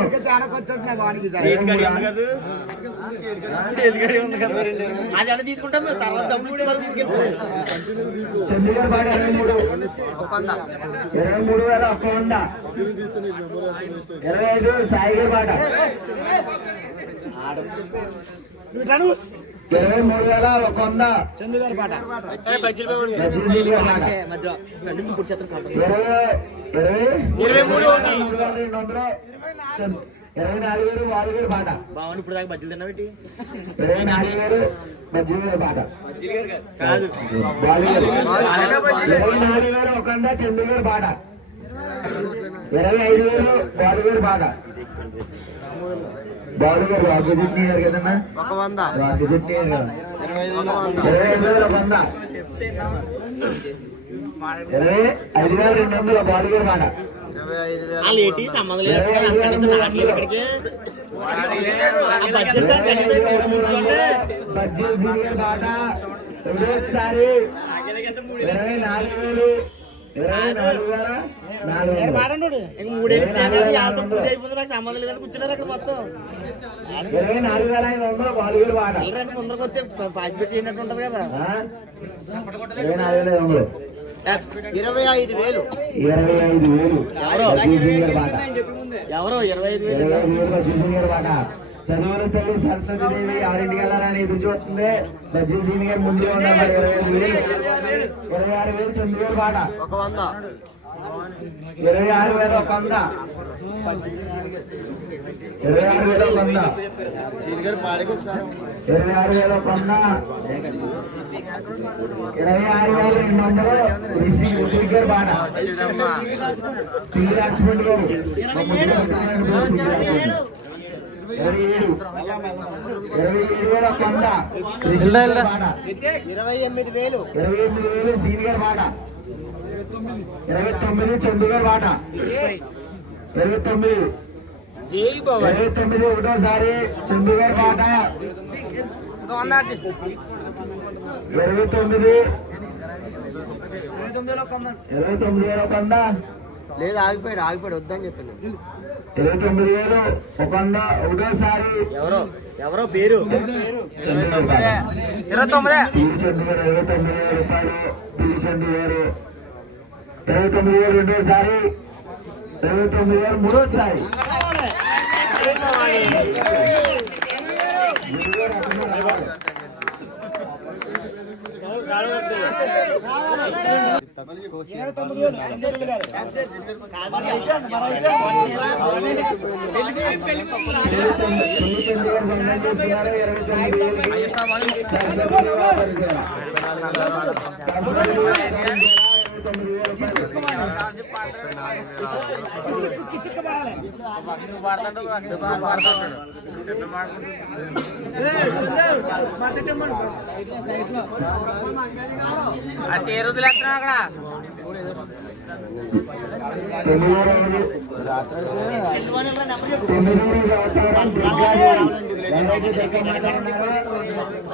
అది అలా తీసుకుంటాం తర్వాత చండీగఢ్ పాట 23,000. ఒక్క 100. 25. సాయి గారి పాట 23,100 చందుగారి పాట బజ్జీ సీనియర్ పాట. 24,200 బాలుగారి పాట. బాగుంది ఇప్పుడు దాకా బజ్జీలు తిన్నావేటి 24,000 బజ్జీ గారి పాట. కాదు 24,100 చందుగారి పాట. 25,000 బాలుగారి పాట. బాలుగారు భాస్కర్ చెట్ని గారు కదన్నా, భాస్కర్ చెట్ని గారు కదా. 25,100 25,200 బాలుగారి పాట. వాళ్ళు ఏంటి సంబంధం లేదు కనీసం రావట్లేదు ఇక్కడికి బజ్జీ సీనియర్ పాట. ఒకటోసారి 24,000 మూడేళ్ళు అయిపోతుంది నాకు సంబంధం లేదని కూర్చున్నారు అక్కడ మొత్తం 24,500 బాలుగారి పాట. వెళ్ళరండి ముందరకు వస్తే పాసిపేట్ చేయనట్టు ఉంటది కదా. 24,500 25,000 బజ్జీ సీనియర్ పాట. ఎవరో 25,000 25,000 బజ్జీ సీనియర్ పాట. చదువుల తల్లి సరస్వతీదేవి ఎవరింటికి వెళ్ళాలని ఎదురు చూస్తుంది. బజ్జీ సీనియర్ ముందులో ఉన్నారు. 25,000 26,000 చంద్రుగారి పాట. 26,100 26,100 26,100 26,200 రిషి గారి పాట. పిల్లి లక్ష్మణ్ గారు 27,100 రిషి గారి పాట. 28,000 సీనియర్ పాట. 29 చందుగారి పాట. 29 ఒకటోసారి చందుగారి పాట. 29,100 లేదు ఆగిపోయాడు వద్దని చెప్పాను 29,100 ఒకటోసారి ఎవరో పేరు చందుగారి పాట. 29,000 రూపాయలు పిల్లి చందు గారు. 29,000 రెండోసారి. 29,000 మూడోసారి.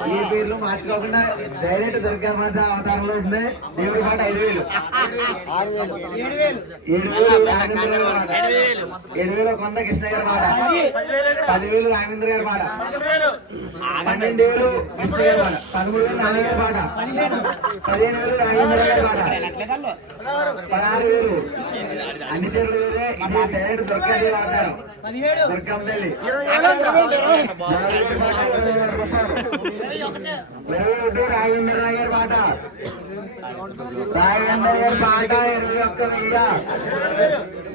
ఈ పేర్లు మార్చుకోకుండా డైరెక్ట్ దుర్గామాత అవతారంలో ఉంది. దేవుడి పాట 5,000 7,100 కృష్ణ గారి పాట. 10,000 రాఘవేంద్ర గారి పాట. 12,000 కృష్ణ గారి పాట. 13,000 నాని గారి పాట. 15,000 రాఘవేంద్ర గారి పాట. 16,000 అన్ని చీరలు వేరే. ఇది డైరెక్ట్ దుర్గాదేవి అవతారం. దుర్గమ్మ తల్లి 21 రాఘవేంద్ర గారి పాట. రాఘవేంద్ర గారి పాట 21,000.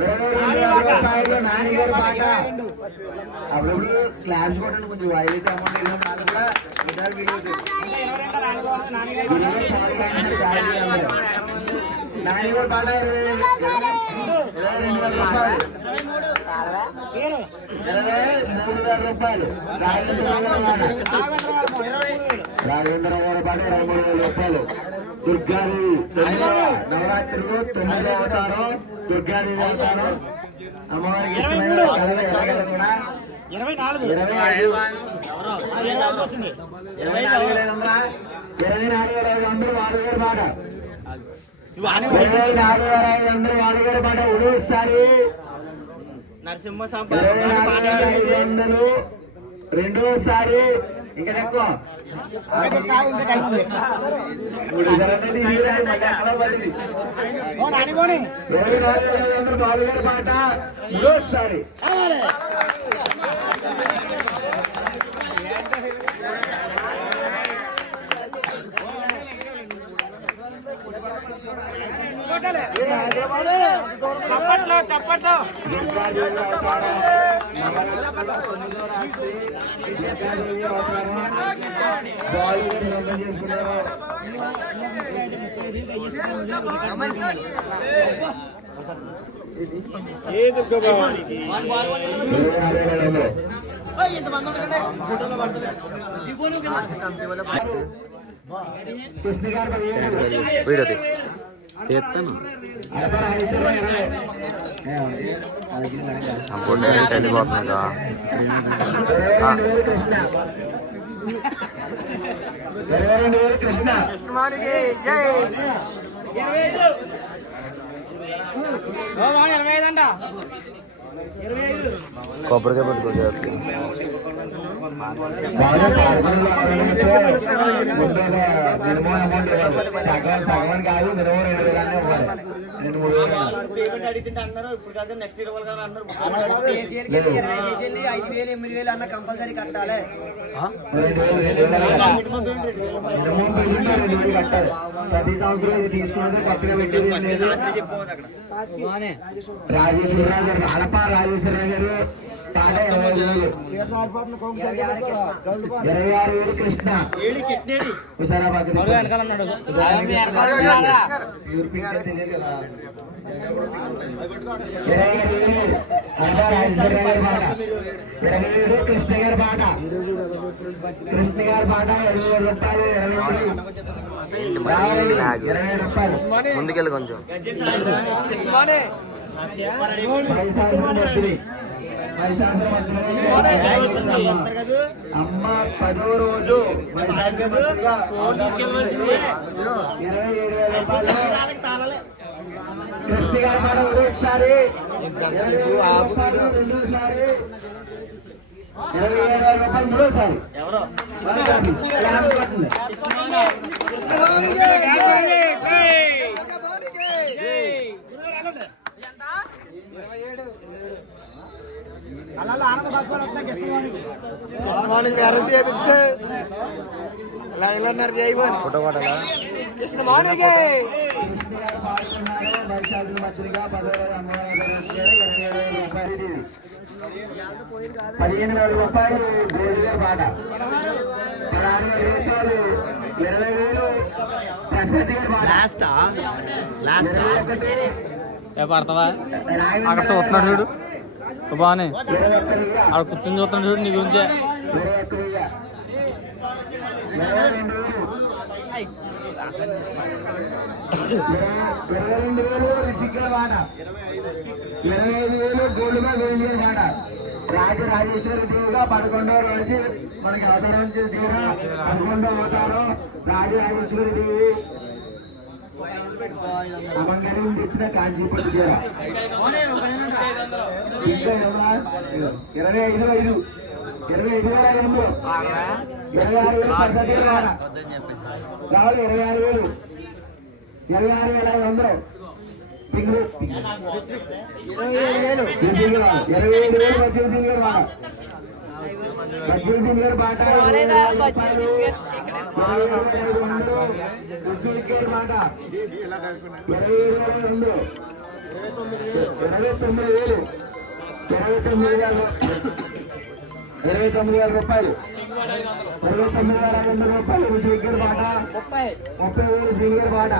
22,000 రూపాయలు నాని గారి పాట. అప్పుడప్పుడు క్లాస్ కొట్టండి కొంచెం వైద్య అమౌంట్ ఇలా పాట కూడా నాని గారి పాట 22,000 రూపాయలు. 23,000 రూపాయలు రాఘవేంద్ర గారి పాట. 23,000 రూపాయలు. దుర్గాదేవి నవరాత్రులు 9వ అవతారం దుర్గాదేవి అవతారం. అమ్మవారికి ఇష్టమైన కళలు ఎలాగైనా కూడా 24,500 వాడుగారి పాట. 24,500 వాడుగారి పాట. ఒకటోసారి నరసింహ 24,500 రెండోసారి. ఇంకా తక్కువ 24,500 బాలుగారి పాట. మూడోసారి కృష్ణ గారు వీడియో తీస్తాను ఫోటో ఏంటి వెళ్ళిపోతుందా కృష్ణ 22,000 కృష్ణ కొబ్బరికాయ పట్టుకోవచ్చు సగం కాదు మినిమం 2,000 అన్నీ ఇవ్వాలి. 2-3 5,000 అన్న కంపల్సరీ కట్టాలి. మినిమం బిల్డింగ్ 2,000 కట్టాలి. ప్రతి సంవత్సరం ఇది తీసుకున్నది కొత్తగా పెట్టేది ఏం లేదు. రాజేశ్వరరావు గారు అడప రాజేశ్వరరావు గారు టాటా 20,000 26,000 కృష్ణ హుసారా పక్కన రాజేశ్వరరావు గారి మాట 27 కృష్ణ గారి మాట 27,000 రూపాయలు 20 రూపాయలు ముందుకెళ్ళి కొంచెం అమ్మ 10వ రోజు 27,000 రూపాయలు కృష్ణ గారి మాట ఒకటోసారి 27,000 రూపాయలు రెండోసారి 27,000 రూపాయలు మూడోసారి ఫోటో పడాలా వైశాఖ పత్రిక 15,000 రూపాయలు గోల్డ్ గారి పాట 16,000 రూపాయలు 20,000 ప్రసాద్ గారి పాట పడతావా అక్కడ చూస్తున్నాడు చూడు బాగానే అక్కడ కూర్చొని చూస్తున్నాడు చూడు నీ గురించే 22,000 రిషికల పాట 25,000 గోల్డ్ గారి పాట రాజరాజేశ్వరి దేవుగా 11వ రోజు మనకి అవతారం దేవుగా 11వ అవతారం రాజరాజేశ్వరి దేవి అమంగళం తెచ్చిన కాంచీపట్టు చీర ఇంకా 25,500 26,000 ప్రసాద్ రావాలి 26,000 26,500 పింగులు 27,000 బజ్జల్ సింగ్ గారు పాట బజ్జల్ సింగ్ గారు పాట 27,500 బజ్జల్ గారి పాట 27,500 29,000 రూపాయలు 29,500 రూపాయలు విజయ్ పాట 30,000 సింగ్ గారి పాట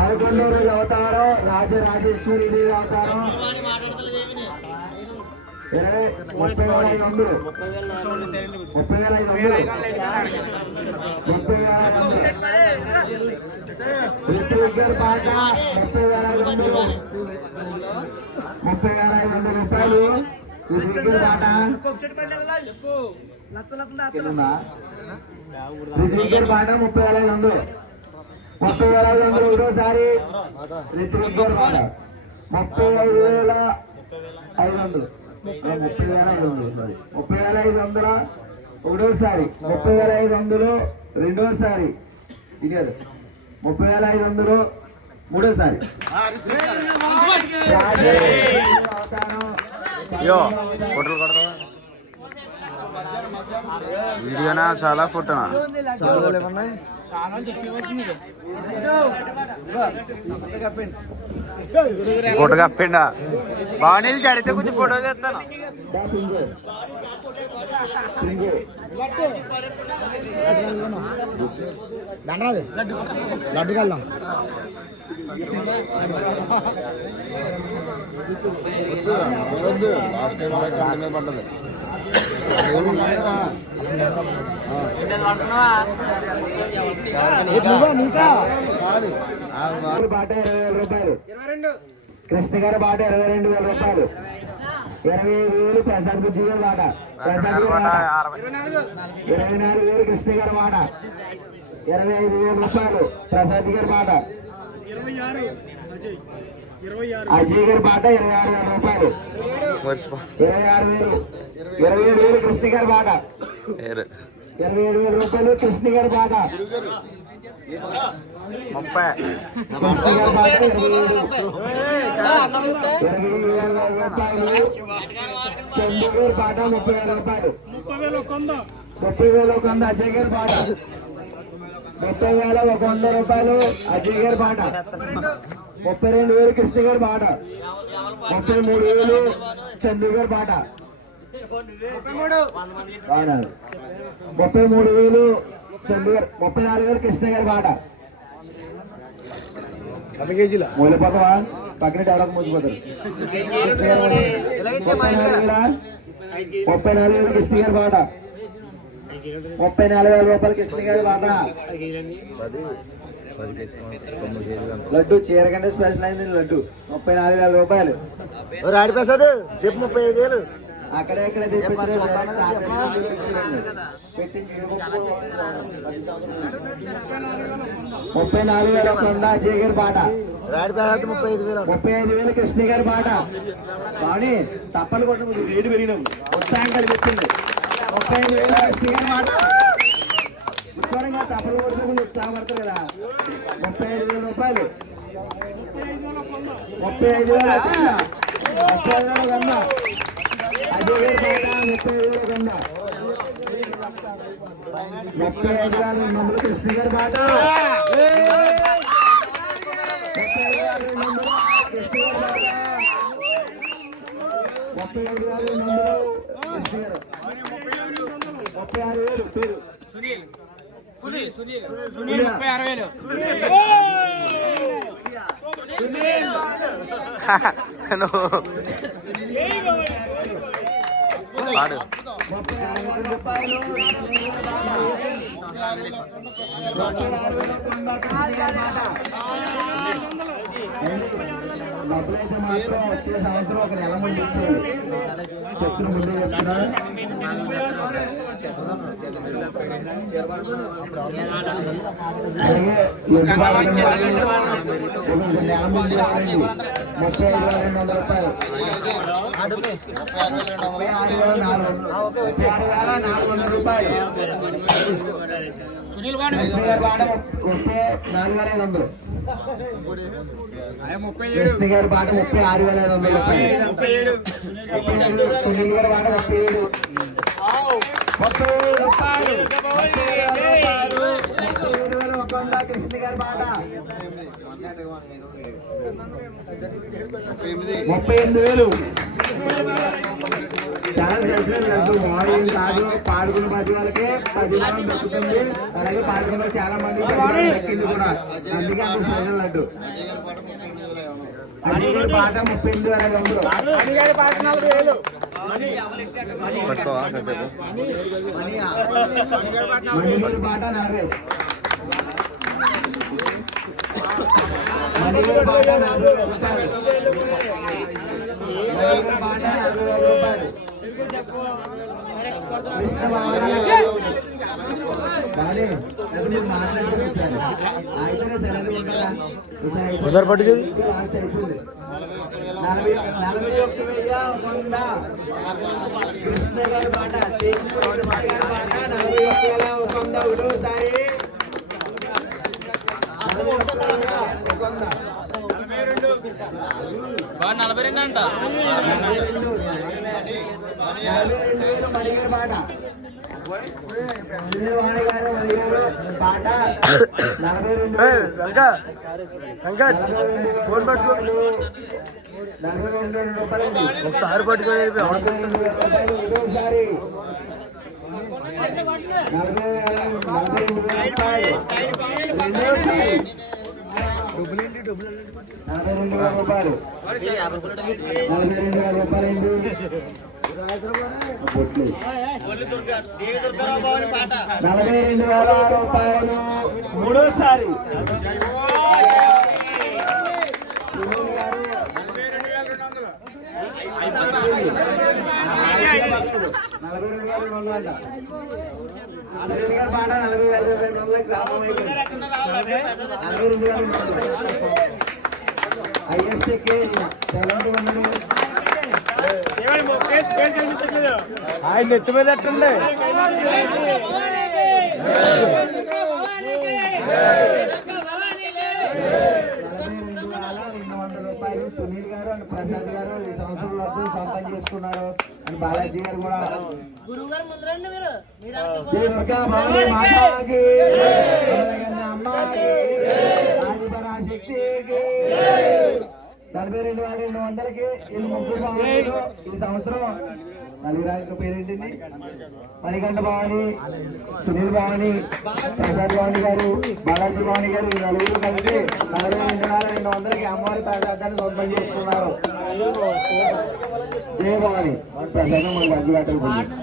11వ రోజు అవతారం రాజరాజేశ్వరి దేవి అవతారం 30,500 ఋత్విక్ గారి పాట 30,500 రూపాయలు ఋత్విక్ గారి పాట ఋత్విక్ గారి పాట 30,500 30,500 ఒకటోసారి ఋత్విక్ గారి పాట 35,500 30,500 ఒకటోసారి 30,500 రెండోసారి ఇదే 30,500 మూడోసారి వీడియోనా చాలా ఫోటోనా ఫోటో కప్పిండా బాగా జరిగితే కొంచెం ఫోటో తెస్తాను. లడ్డు కల్లా లాస్ట్ టైం మీద పడ్డది. బాట 20,000 రూపాయలు. కృష్ణ గారి బాట 22,000 రూపాయలు. 25,000 ప్రసాద్ గుజ్జి గారి బాట. ప్రసాద్ గారి బాట 24,000. కృష్ణ గారి బాట 25,000 రూపాయలు. ప్రసాద్ గారి బాట. అజయ్ గారి బాట 26,000 రూపాయలు. 26,000. 27,000 కృష్ణ గారి బాట. 27,000 రూపాయలు. కృష్ణ గారి బాట 30. కృష్ణ గారి బాట 27,000 రూపాయలు. చందు గారి బాట 30,000 రూపాయలు. 30,000 ఒక 100. అజయ్ గారి బాట 30,000 ఒక 100 రూపాయలు. అజయ్ గారి బాట 32,000 కృష్ణ గారి బాట. 33,000 చందు గారి బాట. 33,000 చందు గారు. 34,000 కృష్ణ గారి బాట. మూలపక్కవా పక్కన డెవలప్ మూసిపోతారు. 34,000 కృష్ణ గారి బాట. 34,000 రూపాయలు కృష్ణ గారి బాట. లడ్డు చీరకంటే స్పెషల్ అయింది లడ్డు. 34,000 రూపాయలు. రాడి ప్రసాద్ చెప్పు 35,000. అక్కడే ఇక్కడ 34,000 ఒక 100. అజయ్ గారి బాట. రాడి ప్రసాద్ 35,000. 35,000 కృష్ణ గారి బాట. కానీ తప్పలు కొట్ట రేటు పెరిగినాం. ఉత్సాహం కలిగిస్తుంది. 35,000 కృష్ణ గారి బాట. చూడంగా తప్పలు కొడితే కొంచెం ఉత్సాహపడతారు కదా. 35,000 రూపాయలు. 35,000 కన్నా అజయ్ గారి బాట 35,000 కన్నా 35,000 కృష్ణ గారి బాట. 36,000 పేరు పాడు. 36,000 రూపాయలు. డబ్బులైతే మాత్రం వచ్చే సంవత్సరం ఒక నెల ముందు ఇచ్చేది. చెప్పులు ముందు చెప్తున్నా. నెల ముందు 35,200 రూపాయలు. 36,400 రూపాయలు. కృష్ణ గారి బాట 34,500. కృష్ణ గారి బాట 36,500 రూపాయలు. సునీల్ గారి బాట 37. 37 రూపాయలు. 37,000 ఒక 100 కృష్ణ గారి బాట. 38,000. చాలా తెలిసినట్టు మార్నింగ్ కాదు. పాడుకున్న ప్రతి వాళ్ళకి 10 వారం దక్కుతుంది. అలాగే పాడుకున్న చాలా మంది దక్కింది కూడా. అందుకే అంత స్పెషల్ లడ్డు. అజయ్ గారి పాట 38,500. అజయ్ గారి పాట 40,000. మణిగారి పాట 40. మణిగారి పాట 40,000 రూపాయలు. మణిగారి పాట 40,000 రూపాయలు. కృష్ణ ఒకసారి పట్టుకు 41,100 కృష్ణ గారి బాట. 41,100 ఒకటోసారి 42 అంట. 42,000 మణిగారి బాట. వాణి గారు పాట 42 రూపాయలు ఒకసారి పట్టుకొని ఇదోసారి 42 రూపాయలు రెండోసారి 42,000 రూపాయలు 42,000 రూపాయలు బొట్లు 42,000 రూపాయలు మూడోసారి ఆయన నెత్తి మీద ఎట్టండి రూపాయలు సునీల్ గారు అండ్ ప్రసాద్ గారు ఈ సంవత్సరంలో సొంతం చేసుకున్నారు అండ్ బాలాజీ గారు కూడా శక్తికి 42,200కి వీళ్ళు ముగ్గురు భవానీలు ఈ సంవత్సరం నలుగురు పేరేంటండి మణికంఠ భవాని సునీల్ భవాని ప్రసాద్ భవాని గారు బాలాజీ భవాని గారు ఈ నలుగురు కలిసి 42,200కి అమ్మవారి ప్రసాదాన్ని సొంతం చేసుకున్నారు. జయ భవాని ప్రసాదం మనకు అగ్గి పెట్టకపోయింది.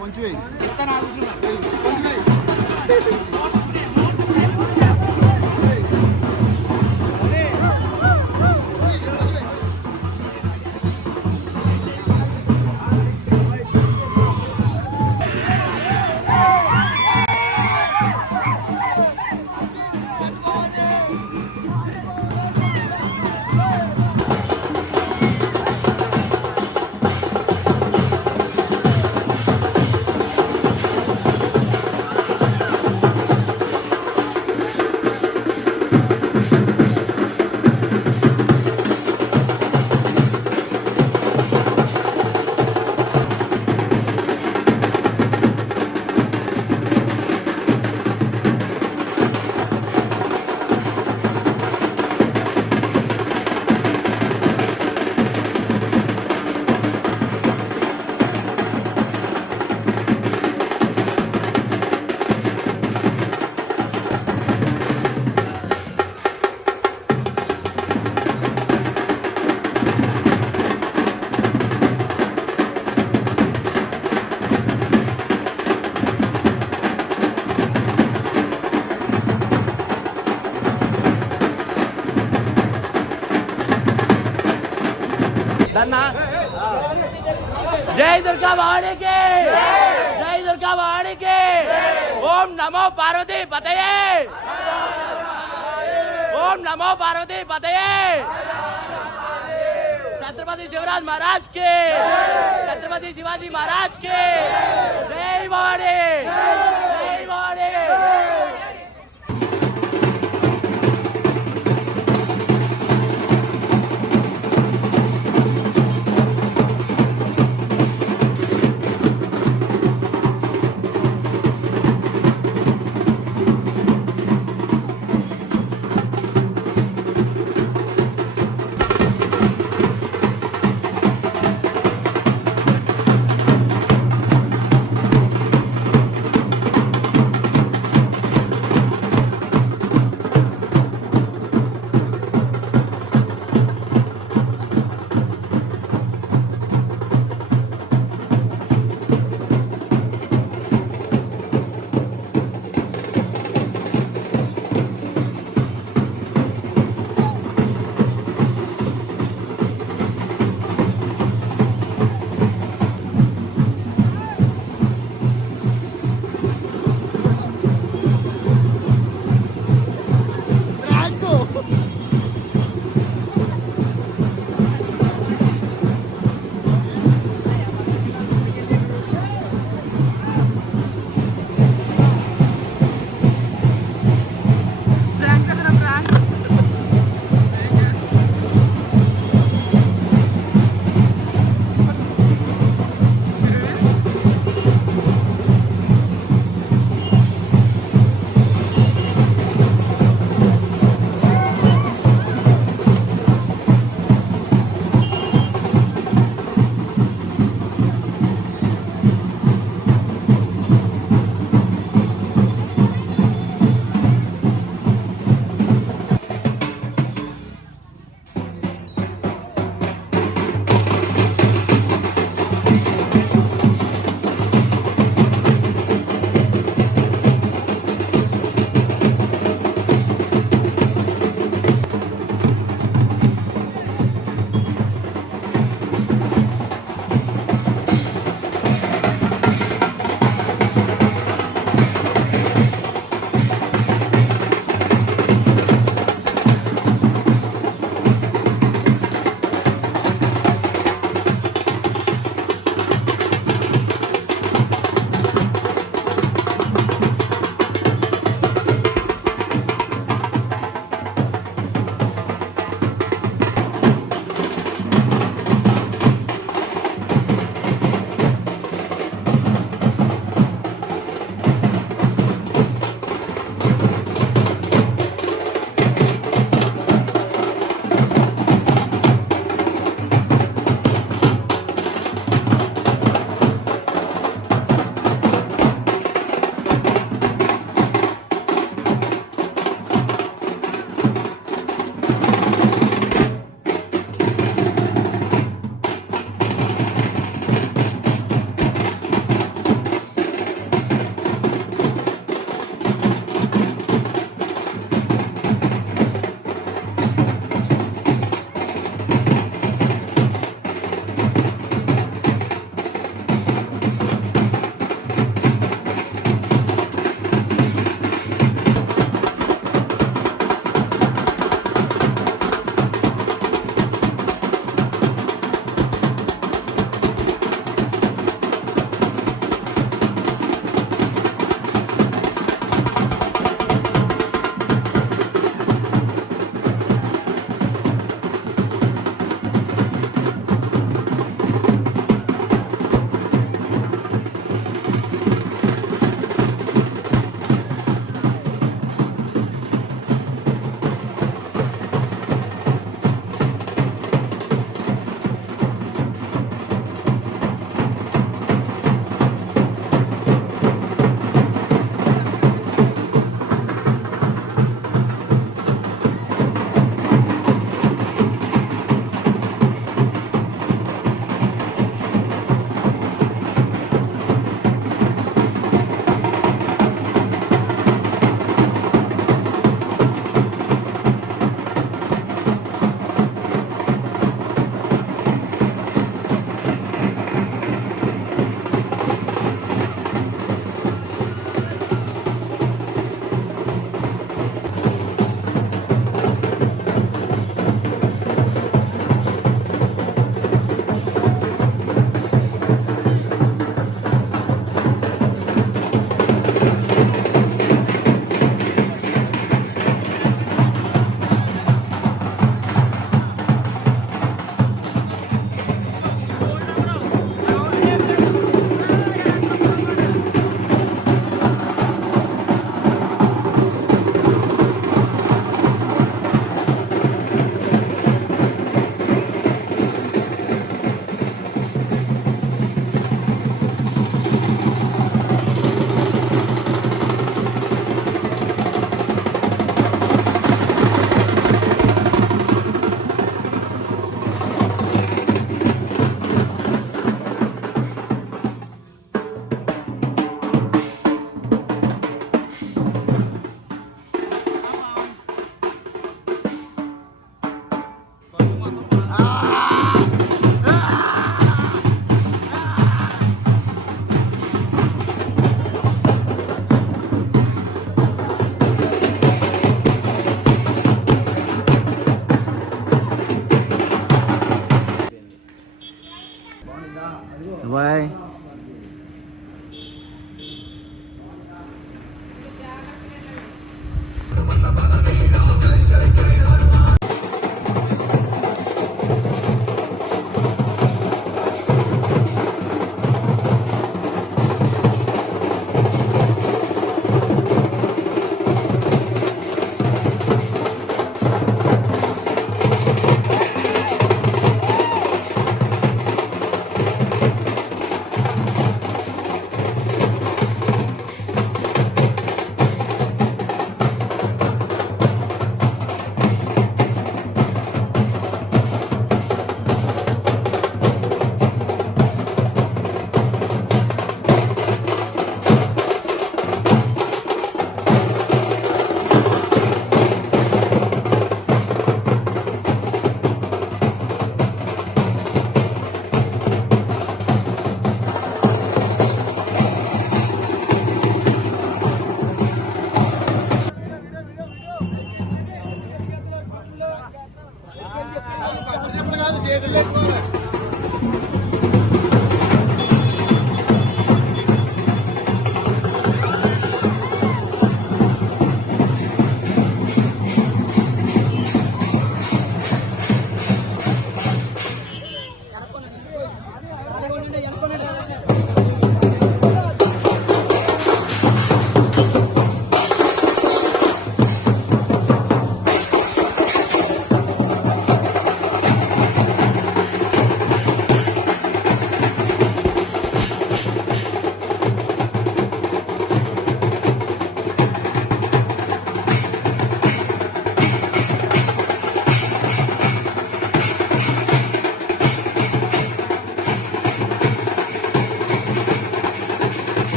కొంచెం వేయి. जय दुर्गा भवानी की, जय दुर्गा भवानी की। ओम नमो पार्वती पतये, ओम नमो पार्वती पतये। छत्रपति शिवराज महाराज के, छत्रपति शिवाजी महाराज के। जय भवानी, जय भवानी। బాయ్.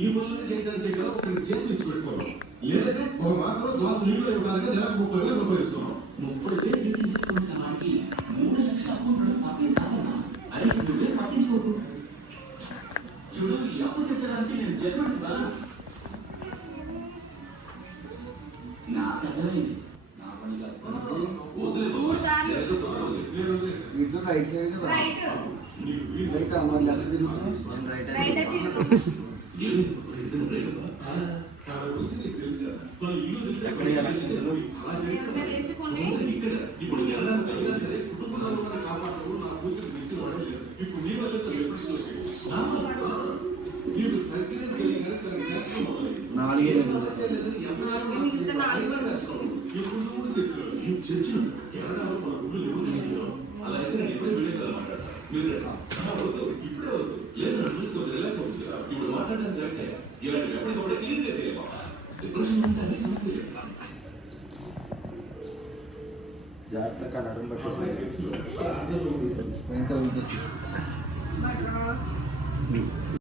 ఈ పనులు చేయడానికి కూడా ఒక చేతులు ఇచ్చి పెట్టుకోవాలి. లేదంటే ఒక మాత్రం గ్లాసు నీళ్ళు ఇవ్వడానికి నెలకు 30,000 రూపాయలు ఇస్తున్నాం. 30,000 తీసుకుంటున్న వాడికి 3 లక్షల అకౌంట్లో తప్పేం కాదమ్మా. అరే నువ్వే పట్టించుకోకు. చూడు ఈ అప్పు చేసడానికి నేను చెప్పాను కదా. 3 సార్లు ఇటు రైట్ సైడ్ కదా రైట్ రైట్ అమ్మ లెఫ్ట్ తిరుగుతుంది రైట్ తిరుగు వేసుకొని మిగతా 4 జాగ్రత్తగా నడుము పట్టేసి ఎంత ఉంటుంది బట్